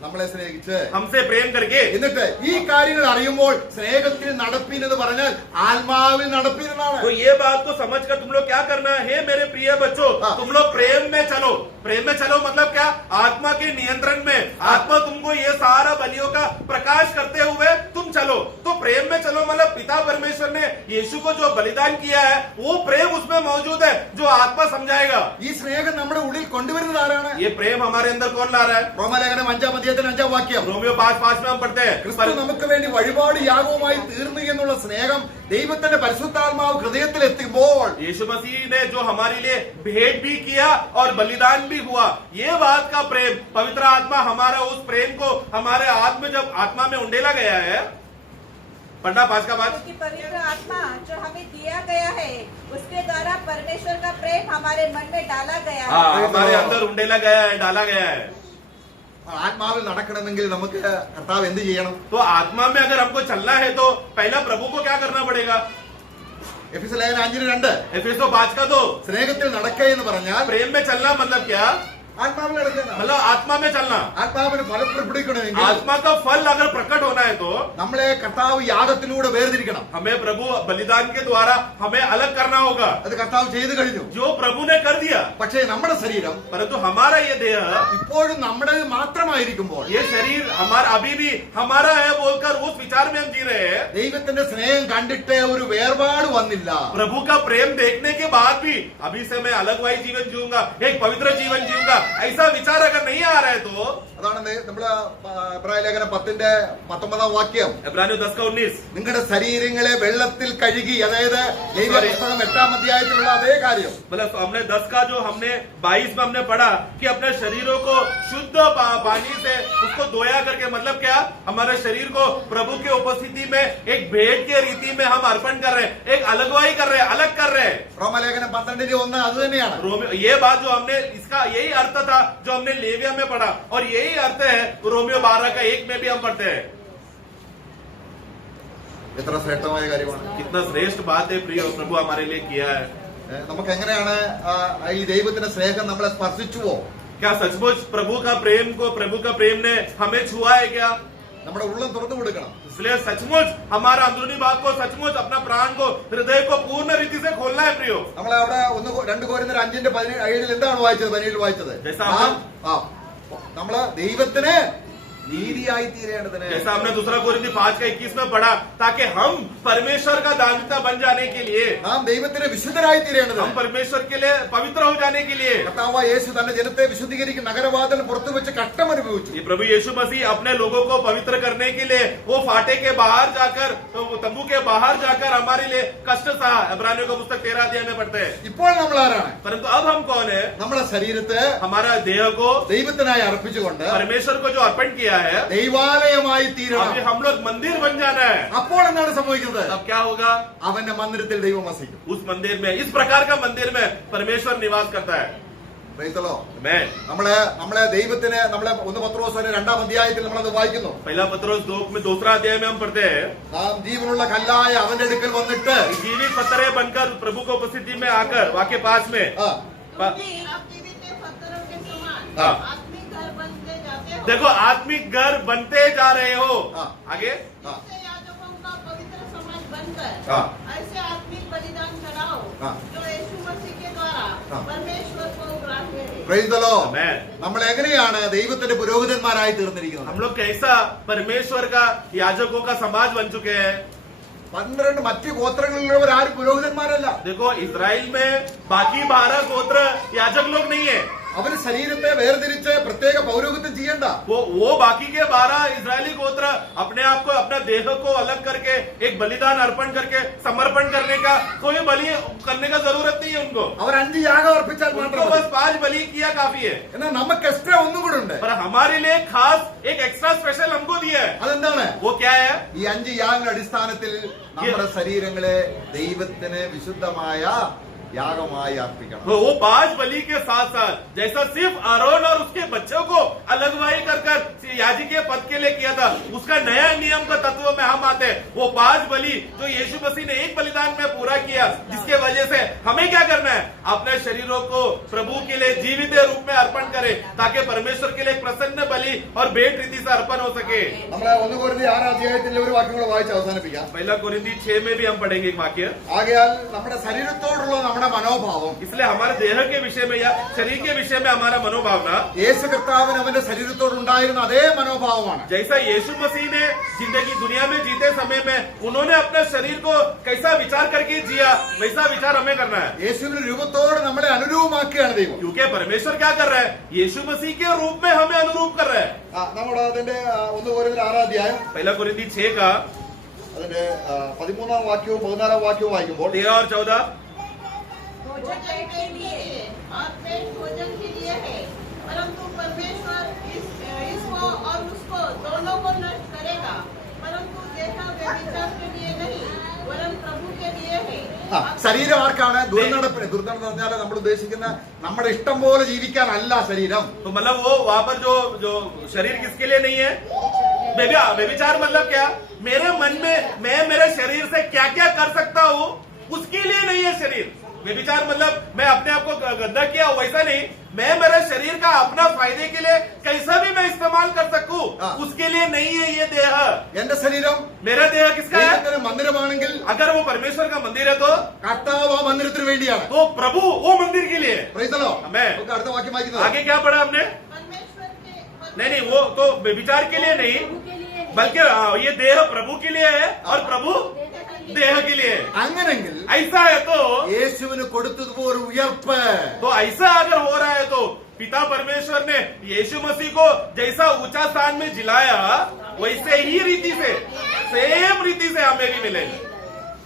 നമ്മളെ സ്നേഹിച്ച് हमसे प्रेम करके, എന്നിട്ട് ഈ കാര്യങ്ങൾ അറിയുമ്പോൾ സ്നേഹത്തിൽ നടപ്പീൻ എന്ന് പറഞ്ഞാൽ ആത്മാവിൽ നടപ്പീൻ എന്നാണ്. तो ये बात को समझकर तुम लोग क्या करना है मेरे प्रिय बच्चों, तुम लोग प्रेम में चलो. प्रेम में चलो मतलब क्या? आत्मा के नियंत्रण में. आत्मा तुमको ये सारा बलियों का प्रकाश करते हुए तुम चलो. तो प्रेम में चलो मतलब पिता परमेश्वर ने यीशु को जो बलिदान किया है वो प्रेम उसमें मौजूद है, जो आत्मा समझाएगा. ഈ സ്നേഹം നമ്മുടെ ഉള്ളിൽ കൊണ്ടുവരുന്നത് ആരാണ്? ये प्रेम हमारे अंदर कौन ला रहा है? റോമാലേഖനം 5-5 വാക്യം. रोमियो 5:5 में हम पढ़ते हैं, ക്രിസ്തു നമുക്ക് വേണ്ടി വഴിപാട് യാഗവുമായി തീർന്നു എന്നുള്ള സ്നേഹം ദൈവത്തിന്റെ പരിശുദ്ധാത്മാവ് ഹൃദയത്തിൽ എത്തുമ്പോൾ यीशु मसीह ने जो हमारे लिए भेंट भी किया और बलिदान भी हुआ, ये बात का प्रेम, पवित्र आत्मा हमारा उस प्रेम को हमारे आत्मा जब आत्मा में उंडेला गया है. पढ़ना 5 का 5. क्योंकि पवित्र आत्मा जो हमें दिया गया है उसके द्वारा परमेश्वर का प्रेम हमारे मन में डाला गया है. हमारे अंदर उंडेला गया है, डाला गया है. ആത്മാവിൽ നടക്കണമെങ്കിൽ നമുക്ക് കർത്താവ് എന്ത് ചെയ്യണം? तो आत्मा में अगर हमको चलना है तो पहला प्रभु को क्या करना पड़ेगा? എഫെസ്യ ലേഖനം 5:2 एफेसो 5 का 2. സ്നേഹത്തിൽ നടക്കുക എന്ന് പറഞ്ഞാൽ प्रेम में चलना मतलब क्या? ആത്മാവിൽ നടക്കുക, मतलब आत्मा में चलना. ആത്മാവിന് ഫലം പുറപ്പെടുവിക്കണമെങ്കിൽ आत्मा का फल अगर प्रकट होना है तो നമ്മളെ കർത്താവ് യാഗത്തിലൂടെ വേർതിരിക്കണം. हमें प्रभु बलिदान के द्वारा हमें अलग करना होगा, അത് കർത്താവ് ചെയ്തു കഴിഞ്ഞു. जो प्रभु ने कर दिया. പക്ഷേ നമ്മുടെ ശരീരം परंतु हमारा ये देह, ഇപ്പോഴും നമ്മുടെ മാത്രമായിരിക്കുമ്പോൾ ये शरीर हमारा अभी भी हमारा है बोलकर उस विचार में हम जी रहे हैं. ദൈവത്തിന്റെ സ്നേഹം കണ്ടിട്ട് ഒരു വേർപാട് വന്നില്ല. प्रभु का प्रेम देखने के बाद भी अभी से मैं अलग वाई जीवन जीऊंगा, एक पवित्र जीवन जीऊंगा, ऐसा विचार अगर नहीं आ रहा है तो അതാണ് നമ്മള് എബ്രായ ലേഖനം 10:19 വാക്യം. इब्रानियों 10 का 19. നിങ്ങളുടെ ശരീരങ്ങളെ വെള്ളത്തിൽ കഴുകി, അതായത് ലേവ്യ പുസ്തകം 8-ാം അധ്യായത്തിലുള്ള അതേ കാര്യം. मतलब हमने 10 का जो हमने 22 में हमने पढ़ा कि अपने शरीरों को शुद्ध पानी से उसको धोया करके, मतलब क्या? हमारे शरीर को प्रभु की उपस्थिति में एक भेंट के रीति में हम अर्पण कर रहे हैं, एक अलगवाई कर रहे हैं, अलग कर रहे हैं. റോമാലേഖനം 12:1 അത് തന്നെയാണ്. ये बात जो हमने इसका यही अर्थ था जो हमने लेविया में पढ़ा, और यही अर्थ है रोमियो 12 का 1 में भी हम पढ़ते हैं. എത്ര ശ്രേഷ്ഠമായ കാര്യമാണ്. कितना श्रेष्ठ बात है प्रिय प्रभु हमारे लिए किया है. നമുക്ക് എങ്ങനെയാണ് ഈ ദൈവത്തിന്റെ സ്നേഹം നമ്മളെ സ്പർശിച്ചുവോ? क्या सचमुच प्रभु का प्रेम ने हमें छुआ है क्या? നമ്മുടെ ഉള്ളം തുറന്നു കൊടുക്കണം. इसलिए सचमुच हमारा अंदरूनी बात को, सचमुच अपना प्राण को, हृदय को पूर्ण रीति से खोलना है प्रियो. നമ്മൾ അവിടെ 2 കൊരിന്ത്യർ 5:17 എന്താണ് വായിച്ചത്? 17 വായിച്ചത് നമ്മള് ദൈവത്തിന് നീതിയായി തീരേണ്ടതിന്. जैसा हमने 2 कोरिन्थी 5:21 में पढ़ा, ताकि हम परमेश्वर का धार्मिकता बन जाने के लिए, നാം ദൈവത്തിന് വിശുദ്ധരായി തീരേണ്ടത്, हम परमेश्वर के लिए पवित्र हो जाने के लिए. കർത്താവായ യേശു തന്റെ ജനത്തെ വിശുദ്ധീകരിക്കും നഗരവാതിൽ പുറത്തു വെച്ച് കഷ്ടം അനുഭവിച്ചു. ये प्रभु यीशु मसीह अपने लोगों को पवित्र करने के लिए वो फाटे के बाहर जाकर, तंबू के बाहर जाकर हमारे लिए कष्ट सहा. इब्रानियों का पुस्तक 13 अध्याय में पढ़ते हैं. ഇപ്പോൾ നമ്മൾ ആരാണ്? परंतु अब हम कौन है? നമ്മുടെ ശരീരത്തെ हमारा देह को ദൈവത്തിനായി അർപ്പിച്ചുകൊണ്ട് परमेश्वर को जो अर्पण किया है, ദൈവാലയമായി തീരണം. अभी हम लोग मंदिर बन जाना है. അപ്പോൾ എന്താണ് സംഭവിക്കുന്നത്? अब क्या होगा? അവന്റെ മന്ദിരത്തിൽ ദൈവം വസിക്കും. उस मंदिर में, इस प्रकार का मंदिर में परमेश्वर निवास करता है. നമ്മളെ ദൈവത്തിന് നമ്മളെ 1 പത്രോസ് 2-ാം അധ്യായത്തിൽ നമ്മളത് വായിക്കുന്നു. पहला पत्रोस 2 में 2 अध्याय में हम पढ़ते हैं, നാം ജീവനുള്ള കല്ലായ അവന്റെ അടുക്കൽ വന്നിട്ട് जीवित पत्थरे बनकर प्रभु को उपस्थिति में आकर, वाक्य 5 में, आप जीवित पत्थरों के समान हाँ. आत्मिक घर बनते जाते हो. देखो आत्मिक घर बनते जा रहे हो. आगे इससे याजकों का पवित्र समाज बनकर हाँ. ऐसे आत्मिक बलिदान चढ़ाओ हाँ. जो यीशु मसीह के द्वारा हाँ. परमेश्वर को ग्राह्य है. Praise the Lord. Amen. നമ്മൾ എങ്ങനെയാണ് ദൈവത്തിന്റെ പുരോഹിതന്മാരായി തീർന്നിരിക്കുന്നത്? हम लोग कैसा परमेश्वर का याजकों का समाज बन चुके हैं. 12 മറ്റു ഗോത്രങ്ങളിലുള്ളവർ ആരും പുരോഹിതന്മാരല്ല. देखो इस्राइल में बाकी 12 गोत्र याजक लोग नहीं है. അവര് ശരീരത്തെ വേർതിരിച്ച് പ്രത്യേക പൗരോഹിത്യം ചെയ്യണ്ട. वो बाकी के 12 इजरायली गोत्र अपने आप को, अपना देह को अलग करके एक बलिदान अर्पण करके समर्पण करने का कोई बलि करने का जरूरत नहीं है उनको. അവർ 5 യാഗം അർപ്പിച്ചാൽ उनको മാത്രം बस 5 बलि किया काफी है. എന്നാൽ നമുക്ക് എക്സ്ട്രാ ഒന്നും കൂടെ ഉണ്ട്. पर हमारे लिए खास एक एक्स्ट्रा स्पेशल हमको दिया है. അതെന്താണ്? वो क्या है? ഈ 5 യാഗങ്ങളുടെ അടിസ്ഥാനത്തിൽ നമ്മുടെ ശരീരങ്ങളെ ദൈവത്തിന് വിശുദ്ധമായ യാഗമായി അർപ്പിക്കണം. तो वो 5 बलि के साथ साथ जैसा सिर्फ अरोन और उसके बच्चों को अलगवाई कर याजकीय पद के लिए किया था, उसका नया नियम का तत्व में हम आते हैं. वो 5 बलि जो यीशु मसीह ने एक बलिदान में पूरा किया, जिसके वजह से हमें क्या करना है, अपने शरीरों को प्रभु के लिए जीवित रूप में अर्पण करें, ताकि परमेश्वर के लिए प्रसन्न बलि और भेंट रीति से अर्पण हो सके. നമ്മളെ 1 കൊരിന്ത്യർ 6 അധ്യായത്തിലെ ഒരു വാക്യം കൂടെ വായിച്ച് അവസാനിപ്പിക്കാം. पहला कोरिन्थी 6 में भी हम पढ़ेंगे एक वाक्य. ആകയാൽ നമ്മുടെ ശരീരത്തോടുള്ള നമ്മുടെ മനോഭാവം, इसलिए हमारे देह के विषय में या शरीर के विषय में हमारा मनोभावना യേശു കർത്താവിന് അവന്റെ ശരീരത്തോടുണ്ടായിരുന്ന അതേ മനോഭാവമാണ്. जैसा यीशु मसीह ने जिंदगी दुनिया में जीते समय में उन्होंने अपने शरीर को कैसा विचार करके जिया, वैसा विचार हमें करना है. യേശുവിന്റെ രൂപത്തോട് നമ്മളെ അനുരൂപമാക്കുകയാണ് ദൈവം. क्योंकि परमेश्वर क्या कर रहा है, यीशु मसीह के रूप में हमें अनुरूप कर रहा है. നമ്മുടെ അതിന്റെ 1 കൊരിന്ത്യർ 6 അധ്യായം पहला कोरिन्थी 6 का അതിന്റെ 13-ാം വാക്യവും 14-ാം വാക്യവും വായിക്കുമ്പോൾ 13 और 14 भोजन पेट के लिए और पेट भोजन के लिए है, परंतु परमेश्वर इसको और उसको दोनों को नष्ट करेगा. परंतु देखा व्यभिचार के लिए नहीं, वरन प्रभु के लिए है. ശരീരം ആർക്കാണ്? ദുർനടപ്പിന്. ദുർനടപ്പ് എന്ന് പറഞ്ഞാൽ നമ്മൾ ഉദ്ദേശിക്കുന്ന നമ്മുടെ ഇഷ്ടം പോലെ ജീവിക്കാനല്ല ശരീരം. तो मतलब वो वहां पर जो शरीर किसके लिए नहीं है, व्यभिचार मतलब क्या, मेरे मन में मैं मेरे शरीर से क्या क्या कर सकता हूँ उसके लिए नहीं है शरीर. व्यभिचार मतलब मैं अपने आप को गंदा किया वैसा नहीं, मैं मेरे शरीर का अपना फायदे के लिए कैसा भी मैं इस्तेमाल कर सकूं, उसके लिए नहीं है ये देह. എന്റെ ശരീരം मेरा देह किसका है? ദൈവത്തിന്റെ മന്ദിരമാണെങ്കിൽ अगर वो परमेश्वर का मंदिर है तो കർത്താവ് ആ മന്ദിരത്തിന് വേണ്ടിയാണ്. प्रभु वो मंदिर के लिए है. Praise the Lord. Amen. നമുക്ക് അടുത്ത വാക്യം വായിക്കുന്നത്. आगे क्या पढ़ा हमने? परमेश्वर के नहीं वो तो व्यभिचार के लिए नहीं, प्रभु के लिए है। बल्कि ये देह प्रभु के लिए है और प्रभु देह के लिए है. അങ്ങനെങ്കിൽ ऐसा है तो യേശുവിന് കൊടുത്തതുപോലെ ഉയർപ്പ് ऐसा अगर हो रहा है तो पिता परमेश्वर ने यीशु मसीह को जैसा ऊंचा स्थान में जिलाया, वैसे ही रीति से सेम रीति से हमें भी मिलेगा,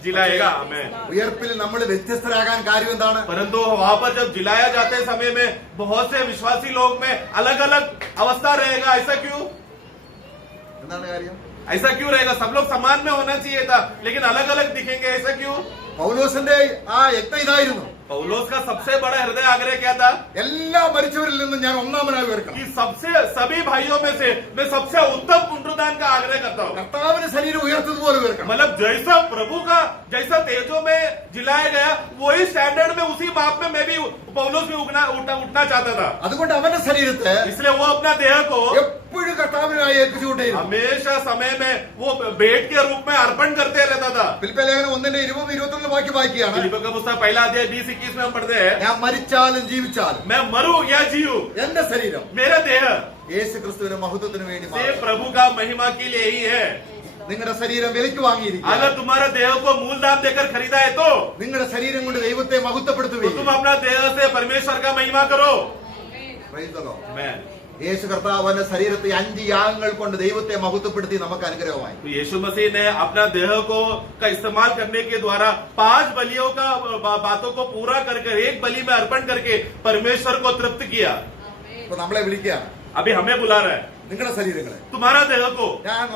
जिलाएगा हमें. ഉയർപ്പിൽ നമ്മൾ വ്യത്യസ്തരാകാൻ കാര്യം എന്താണ്? परंतु वहां पर जब जिलाया जाते समय में बहुत से विश्वासी लोग में अलग अलग अवस्था रहेगा. ऐसा क्यों? എന്താണ് കാര്യം? ऐसा क्यों रहेगा? सब लोग समान में होना चाहिए था, लेकिन अलग अलग दिखेंगे. ऐसा क्यों? പൗലോസിന്റെ ആ യത്നം ഇതായിരുന്നു. पौलोस का सबसे बड़ा हृदय आग्रह क्या था, എല്ലാ മരിച്ചവരിൽ നിന്നും ഞാൻ ഒന്നാമനായി ഉയർക്കണം. कि सभी भाइयों में से मैं सबसे उत्तम पुनरुत्थान का आग्रह करता हूँ. കർത്താവിന് ശരീരം ഉയർത്തതുപോലെ ഉയർക്കണം. मतलब जैसा प्रभु का जैसा तेजो में जिलाया गया, वही स्टैंडर्ड में उसी माप में मैं भी पौलोस भी उठना चाहता था. അതുകൊണ്ട് അവന്റെ ശരീരത്തെ इसलिए वो अपना देह को എപ്പോഴും കർത്താവിനായി ഏൽപ്പിച്ചുകൊണ്ടേയിരുന്നു. हमेशा समय में वो भेंट के रूप में अर्पण करते रहता था. ഫിലിപ്പിയ ലേഖനം 1:20-21 വാക്യം വായിക്കുകയാണ്. फिलिप्पियों का पुस्तक पहला अध्याय 20-21 में हम पढ़ते हैं, ഞാൻ മരിച്ചാലും ജീവിച്ചാലും मैं मरूं या जीऊं, എന്റെ ശരീരം मेरा देह യേശു ക്രിസ്തുവിന്റെ മഹത്വത്തിന് വേണ്ടി से മാത്രം. प्रभु का महिमा के लिए ही है. നിങ്ങളുടെ ശരീരം വിലയ്ക്ക് വാങ്ങിയിരിക്കുക. अगर तुम्हारा देह को मूल दाम देकर खरीदा है तो നിങ്ങളുടെ ശരീരം കൊണ്ട് ദൈവത്തെ മഹത്വപ്പെടുത്തുകയും तुम अपना देह से परमेश्वर का महिमा करो. Praise the Lord. Amen. യേശു കർത്താവ് അവന്റെ ശരീരത്തെ 5 യാഗങ്ങൾ കൊണ്ട് ദൈവത്തെ മഹത്വപ്പെടുത്തി നമുക്ക് അനുഗ്രഹമായി. तो यीशु मसीह ने अपना देह को का इस्तेमाल करने के द्वारा 5 बलियों का बातों को पूरा करके एक बलि में अर्पण करके परमेश्वर को तृप्त किया. ഇപ്പൊ നമ്മളെ വിളിക്കുകയാണ്. अभी हमें बुला रहा है, നിങ്ങളുടെ ശരീരങ്ങളെ तुम्हारा देह को ഞാൻ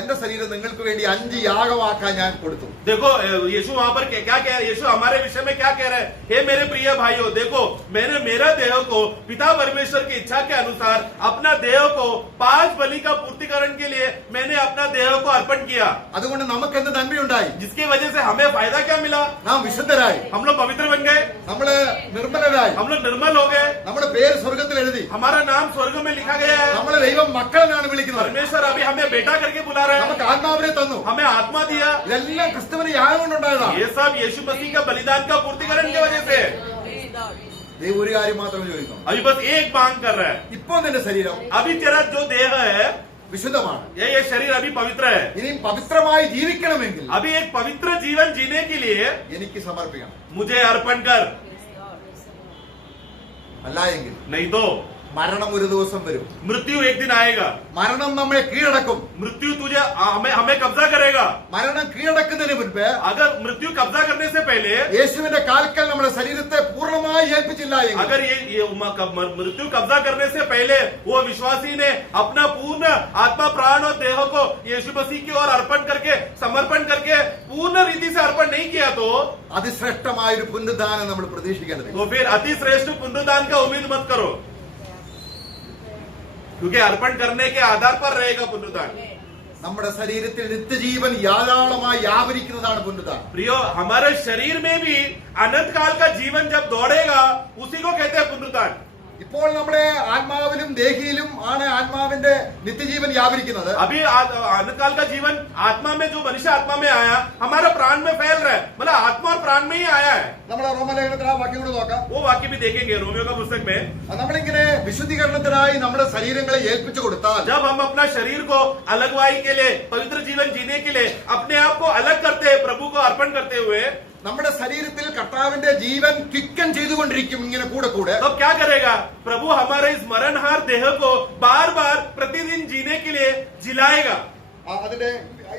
എന്റെ ശരീരം നിങ്ങൾക്ക് വേണ്ടി 5 യാഗമാക്കാൻ ഞാൻ കൊടുത്തു. देखो. यीशु वहां पर क्या कह रहे हैं, यीशु हमारे विषय में क्या कह रहे हैं, हे मेरे प्रिय भाइयों, देखो मैंने मेरा देह को पिता परमेश्वर की इच्छा के अनुसार अपना देह को 5 बलि का पूर्तिकरण के लिए मैंने अपना देह को अर्पण किया. അതുകൊണ്ട് നമുക്ക് എന്ത് നന്മയുണ്ടായി? जिसकी वजह से हमें फायदा क्या मिला, നാം വിശുദ്ധരായി, हम लोग पवित्र बन गए, നമ്മള് നിർമ്മലരായി, हम लोग निर्मल हो गए, നമ്മുടെ പേര് സ്വർഗത്തിൽ എഴുതി, हमारा नाम स्वर्ग में लिखा गया है. നമ്മളെ ദൈവം മക്കളെന്നാണ് വിളിക്കുന്നത്. परमेश्वर अभी हमें बेटा करके बुला रहा है, നമുക്ക് ആത്മാവിനെ തന്നു. हमें आत्मा दिया. ഇതെല്ലാം ക്രിസ്തുവിന്റെ യാഗം കൊണ്ടുണ്ടായതാണ്. ये सब यीशु मसीह का बलिदान का पूर्तिकरण की वजह से. ദൈവം ഒരു കാര്യം മാത്രമേ ചോദിക്കുന്നു. अभी बस एक मांग कर रहा है, ഇപ്പൊ നിന്റെ ശരീരം अभी तेरा जो देह है വിശുദ്ധമാണ്. ये शरीर अभी पवित्र है. ഇനിയും പവിത്രമായി ജീവിക്കണമെങ്കിൽ अभी एक पवित्र जीवन जीने के लिए എനിക്ക് സമർപ്പിക്കണം. मुझे अर्पण कर, അല്ല എങ്കിൽ नहीं तो മരണം ഒരു ദിവസം വരും. मृत्यु एक दिन आएगा. മരണം നമ്മെ കീഴടക്കും. मृत्यु तुझे हमें कब्जा करेगा. മരണം കീഴടക്കുന്നതിന് മുൻപ് अगर मृत्यु कब्जा करने से पहले യേശുവിന്റെ കാൽക്കൽ നമ്മുടെ ശരീരത്തെ പൂർണ്ണമായി ഏൽപ്പിച്ചില്ല എങ്കിൽ, अगर ये मृत्यु कब्जा करने से पहले वो विश्वासी ने अपना पूर्ण आत्मा प्राण और देह को यीशु मसीह की ओर अर्पण करके समर्पण करके पूर्ण रीति से अर्पण नहीं किया तो അതിശ്രേഷ്ഠമായ ഒരു പുനരുദ്ധാനം നമ്മൾ പ്രതീക്ഷിക്കേണ്ടത്. तो फिर अति श्रेष्ठ पुनरुद्धान का उम्मीद मत करो, क्योंकि अर्पण करने के आधार पर रहेगा पुनरुद्धान. നമ്മുടെ ശരീരത്തിൽ നിത്യജീവൻ യാതാളമായി വ്യാപരിക്കുന്നതാണ് പുനരുദ്ധാനം. प्रियो, हमारे शरीर में भी अनंत काल का जीवन जब दौड़ेगा उसी को कहते हैं पुनरुद्धान. ഇപ്പോൾ നമ്മുടെ ആത്മാവിലും ദേഹിയിലും ആണ് ആത്മാവിന്റെ നിത്യജീവൻ വ്യാപരിക്കുന്നത്. अभी अनंत काल का जीवन आत्मा में, जो मनुष्य आत्मा में आया हमारा प्राण में फैल रहा है, मतलब आत्मा और प्राण में ही आया है. നമ്മൾ റോമലേഖനത്തിൽ ആ വാക്യം കൂടെ നോക്കാം. वो वाक्य भी देखेंगे रोमियो का पुस्तक में. നമ്മളിങ്ങനെ വിശുദ്ധീകരണത്തിനായി നമ്മുടെ ശരീരങ്ങളെ ഏൽപ്പിച്ചു കൊടുത്താൽ, जब हम अपना शरीर को अलगवाई के लिए, पवित्र जीवन जीने के लिए अपने आप को अलग करते हैं, प्रभु को अर्पण करते हुए, നമ്മുടെ ശരീരത്തിൽ കർത്താവിന്റെ ജീവൻ കിക്കൻ ചെയ്തുകൊണ്ടിരിക്കും ഇങ്ങനെ കൂടെ കൂടെ. तब क्या करेगा? प्रभु हमारे इस मरणहार देह को बार बार प्रतिदिन जीने के लिए जिलाएगा. അതിന്റെ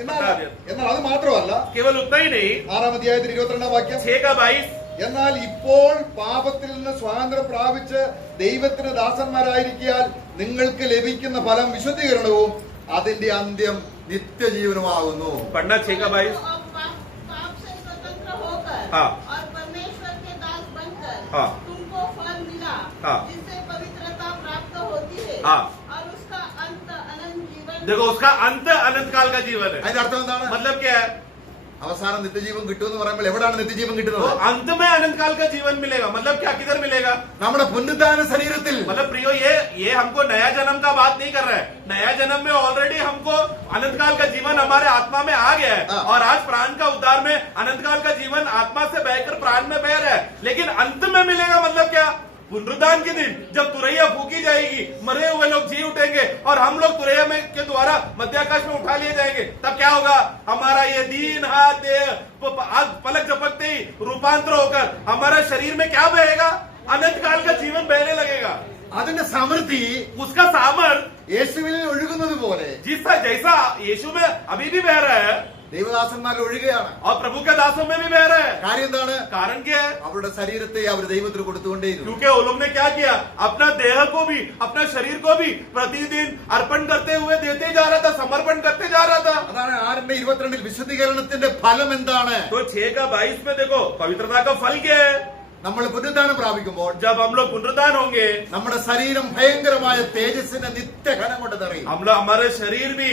എന്നാൽ അത് മാത്രമല്ല, केवल उतना ही नहीं, 6-ാം അധ്യായത്തിൽ 22-ാം വാക്യം, 6:22, എന്നാൽ ഇപ്പോൾ പാപത്തിൽ നിന്ന് സ്വാതന്ത്ര്യം പ്രാപിച്ച് ദൈവത്തിന് ദാസന്മാരായിരിക്കാൻ നിങ്ങൾക്ക് ലഭിക്കുന്ന ഫലം വിശുദ്ധീകരണവും അതിന്റെ അന്ത്യം നിത്യജീവനുമാകുന്നു. पढ़ना 6:22. तो अब पाप से स्वतंत्र होकर हाँ. और परमेश्वर के दास बनकर हाँ. तुमको फल मिला, हाँ. जिससे पवित्रता प्राप्त होती है हाँ. और उसका अंत अनंत जीवन. देखो, उसका अंत अनंत काल का जीवन है. അതിന്റെ അർത്ഥം എന്താണ്? मतलब क्या है? അവസാനം നിത്യജീവൻ കിട്ടുമെന്ന് പറയുമ്പോൾ എവിടാണ് നിത്യജീവൻ तो കിട്ടുന്നത്? अंत में अनंत काल का जीवन मिलेगा. मतलब क्या? किधर मिलेगा? നമ്മുടെ പുനരുദ്ധാന ശരീരത്തിൽ. मतलब प्रियो, ये हमको नया जन्म का बात नहीं कर रहा है. नया जन्म में ऑलरेडी हमको अनंत काल का जीवन हमारे आत्मा में आ गया है. हाँ. और आज प्राण का उद्धार में अनंत काल का जीवन आत्मा से बहकर प्राण में बह रहा है. लेकिन अंत में मिलेगा. मतलब क्या? पुनरुद्धान के दिन जब तुरैया फूकी जाएगी, मरे हुए लोग जी उठेंगे और हम लोग तुरैया में के द्वारा मध्याकाश में उठा लिए जाएंगे. तब क्या होगा? हमारा ये दीन हाथ देह आज पलक झपकते ही रूपांतर होकर हमारा शरीर में क्या बहेगा? अनंत काल का जीवन बहने लगेगा. അതിന്റെ സമൃദ്ധി उसका सामर्थ യേശുവിൽ ഒഴുകുന്നത് പോലെ जिसका जैसा यीशु में अभी भी बह रहा है ദൈവദാസന്മാരിൽ ഒഴുകുകയാണ്. और प्रभु के दासों में भी बह रहा है. കാര്യം എന്താണ്? कारण क्या है? അവരുടെ ശരീരത്തെ അവർ ദൈവത്തിന് കൊടുത്തുകൊണ്ടേയിരുന്നു. क्योंकि वो लोग ने क्या किया? अपना देह को भी, अपना शरीर को भी प्रतिदिन अर्पण करते हुए देते जा रहा था, समर्पण करते जा रहा था. അതാണ് 6:22 വിശുദ്ധീകരണത്തിന്റെ ഫലം എന്താണ്? तो 6:22 में देखो पवित्रता का फल क्या है? നമ്മൾ പുനരുദ്ധാനം പ്രാപിക്കുമ്പോൾ जब हम लोग पुनरुद्धान होंगे, നമ്മുടെ ശരീരം ഭയങ്കരമായ തേജസ്സിന്റെ നിത്യഘനം കൊണ്ട് നിറയും. हम लोग हमारे शरीर भी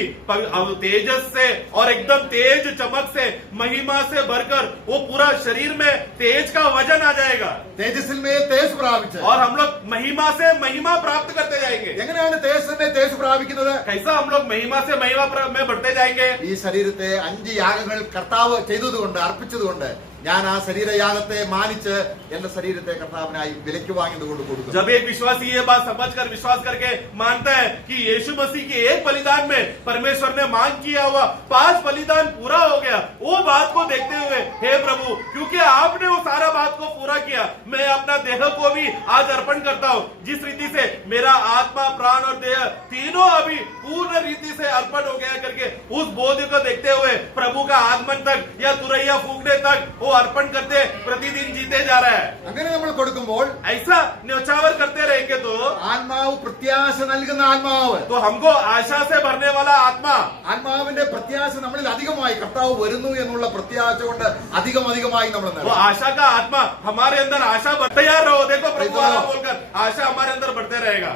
तेजस से और एकदम तेज चमक से महिमा से भरकर वो पूरा शरीर में तेज का वजन आ जाएगा. തേജസ്സിൽ മേൽ തേജസ് പ്രാപിച്ച് और हम लोग महिमा से महिमा प्राप्त करते जाएंगे. എങ്ങനെയാണ് തേജസ്സിനെ തേജസ് പ്രാപിക്കുന്നത്? कैसा हम लोग महिमा से महिमा में बढ़ते जाएंगे? ഈ ശരീരത്തെ 5 യാഗങ്ങൾ കർത്താവ് ചെയ്തതുകൊണ്ട്, അർപ്പിച്ചതുകൊണ്ട് ഞാൻ ആ ശരീരയാഗത്തെ മാനിച്ച് എന്റെ ശരീരത്തെ കർത്താവിനായി വിലയ്ക്ക് വാങ്ങിയതുകൊണ്ട് കൊടുക്കും. जब एक विश्वासी ये बात समझकर विश्वास करके मानता है कि यीशु मसीह के एक बलिदान में परमेश्वर ने मांग किया हुआ 5 बलिदान पूरा हो गया, वो बात को देखते हुए हे प्रभु, क्योंकि आपने वो सारा बात को पूरा किया, मैं अपना देह को भी आज अर्पण करता हूँ. जिस रीति से मेरा आत्मा प्राण और देह तीनों अभी पूर्ण रीति से अर्पण हो गया करके उस बोध को देखते हुए प्रभु का आगमन तक या तुरैया फूकने तक वो अर्पण करते प्रतिदिन जीते जा रहा है. അങ്ങനെ നമ്മൾ കൊടുക്കുമ്പോൾ ऐसा न्यौछावर करते रहेंगे तो ആത്മാവ് പ്രത്യാശ നൽകുന്ന ആത്മാവ്, तो हमको आशा से भरने वाला आत्मा, ആത്മാവിന്റെ പ്രത്യാശ നമ്മളിൽ അധികമായി കർത്താവ് വരുന്നു എന്നുള്ള പ്രത്യാശ കൊണ്ട് അധികമായി നമ്മൾ वो നിറയും. आशा का आत्मा हमारे अंदर आशा तैयार रहो. देखो प्रभु आया बोलकर आशा हमारे अंदर बढ़ते रहेगा.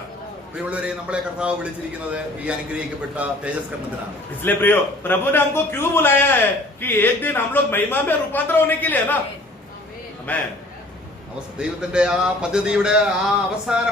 പ്രിയമുള്ളവരെ, നമ്മളെ കർത്താവ് വിളിച്ചിരിക്കുന്നത് ഈ അനുഗ്രഹിക്കപ്പെട്ട തേജസ്കരണത്തിനാണ്. इसलिए प्रियो, प्रभु ने हमको क्यों बुलाया है कि एक दिन हम लोग महिमा में रूपांतर होने के लिए, ना? आमेन. ദൈവത്തിന്റെ ആ പദ്ധതിയുടെ ആ അവസാന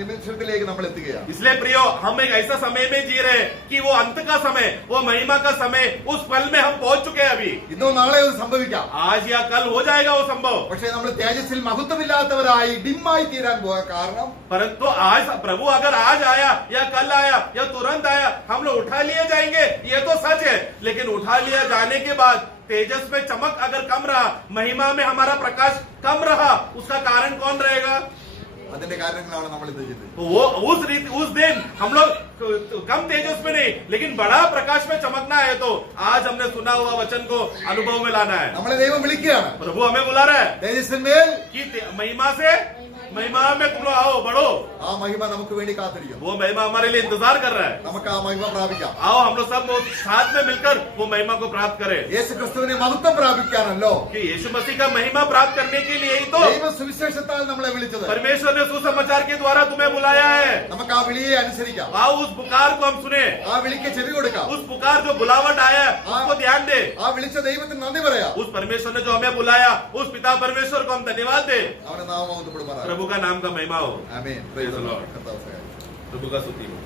നിമിഷത്തിലേക്ക് നമ്മൾ എത്തുകയാണ്. इसलिए प्रियो, हम एक ऐसा समय में जी रहे हैं कि वो अंत का समय, वो महिमा का समय, उस पल में हम पहुंच चुके हैं. अभी ഇന്നോ നാളെ അത് സംഭവിക്കാം. आज या कल हो जाएगा वो संभव. പക്ഷേ നമ്മൾ തേജസ്സിൽ മഹത്വമില്ലാത്തവരായി ഡിമ്മായി തീരാൻ പോകാൻ കാരണം परंतु आज प्रभु अगर आज आया या कल आया या तुरंत आया, हम लोग उठा लिए जाएंगे, ये तो सच है. लेकिन उठा लिया जाने के बाद तेजस में चमक अगर कम रहा, महिमा में हमारा प्रकाश कम रहा, उसका कारण कौन रहेगा? അതിന്റെ കാരണങ്ങളാണ് നമ്മൾ ഇത് ചെയ്തത്. तो वो उस दिन हम लोग कम तेजस में नहीं लेकिन बड़ा प्रकाश में चमकना है। तो आज हमने सुना हुआ वचन को अनुभव में लाना है। നമ്മളെ ദൈവം വിളിക്കുകയാണ്. प्रभु हमें बुला रहा है തേജസ്സിന്മേൽ कि महिमा से महिमा में तुम लोग आओ बढ़ो। ആ മഹിമ നമുക്ക് വേണ്ടി കാത്തിരിക്കും. वो महिमा हमारे लिए इंतजार कर रहा है। നമുക്ക് ആ മഹിമ പ്രാപിക്കാം. आओ हम लोग सब साथ में मिलकर वो महिमा को प्राप्त करें। യേശു ക്രിസ്തുവിനെ മഹത്വം പ്രാപിക്കാനല്ലോ कि यीशु मसीह का महिमा प्राप्त करने के लिए ही तो ദൈവ സുവിശേഷത്താൽ നമ്മളെ വിളിച്ചത്. परमेश्वर ने सुसमाचार के द्वारा तुम्हें बुलाया है। നമുക്ക് ആ വിളിയെ അനുസരിക്കാം. आओ उस पुकार को हम सुने। ആ വിളിക്ക് ചെവി കൊടുക്കാം. उस पुकार जो बुलावट आया है उसको ध्यान दे। ആ വിളിച്ച ദൈവത്തിന് നന്ദി പറയാം. उस परमेश्वर ने जो हमें बुलाया उस पिता परमेश्वर को हम धन्यवाद दे। അവന്റെ നാമം മഹത്വപ്പെടുമാറാകട്ടെ. प्रभु का नाम का महिमा हो। ആമേൻ. Praise the Lord. കർത്താവ് സഹായിക്കട്ടെ. प्रभु का स्तुति हो।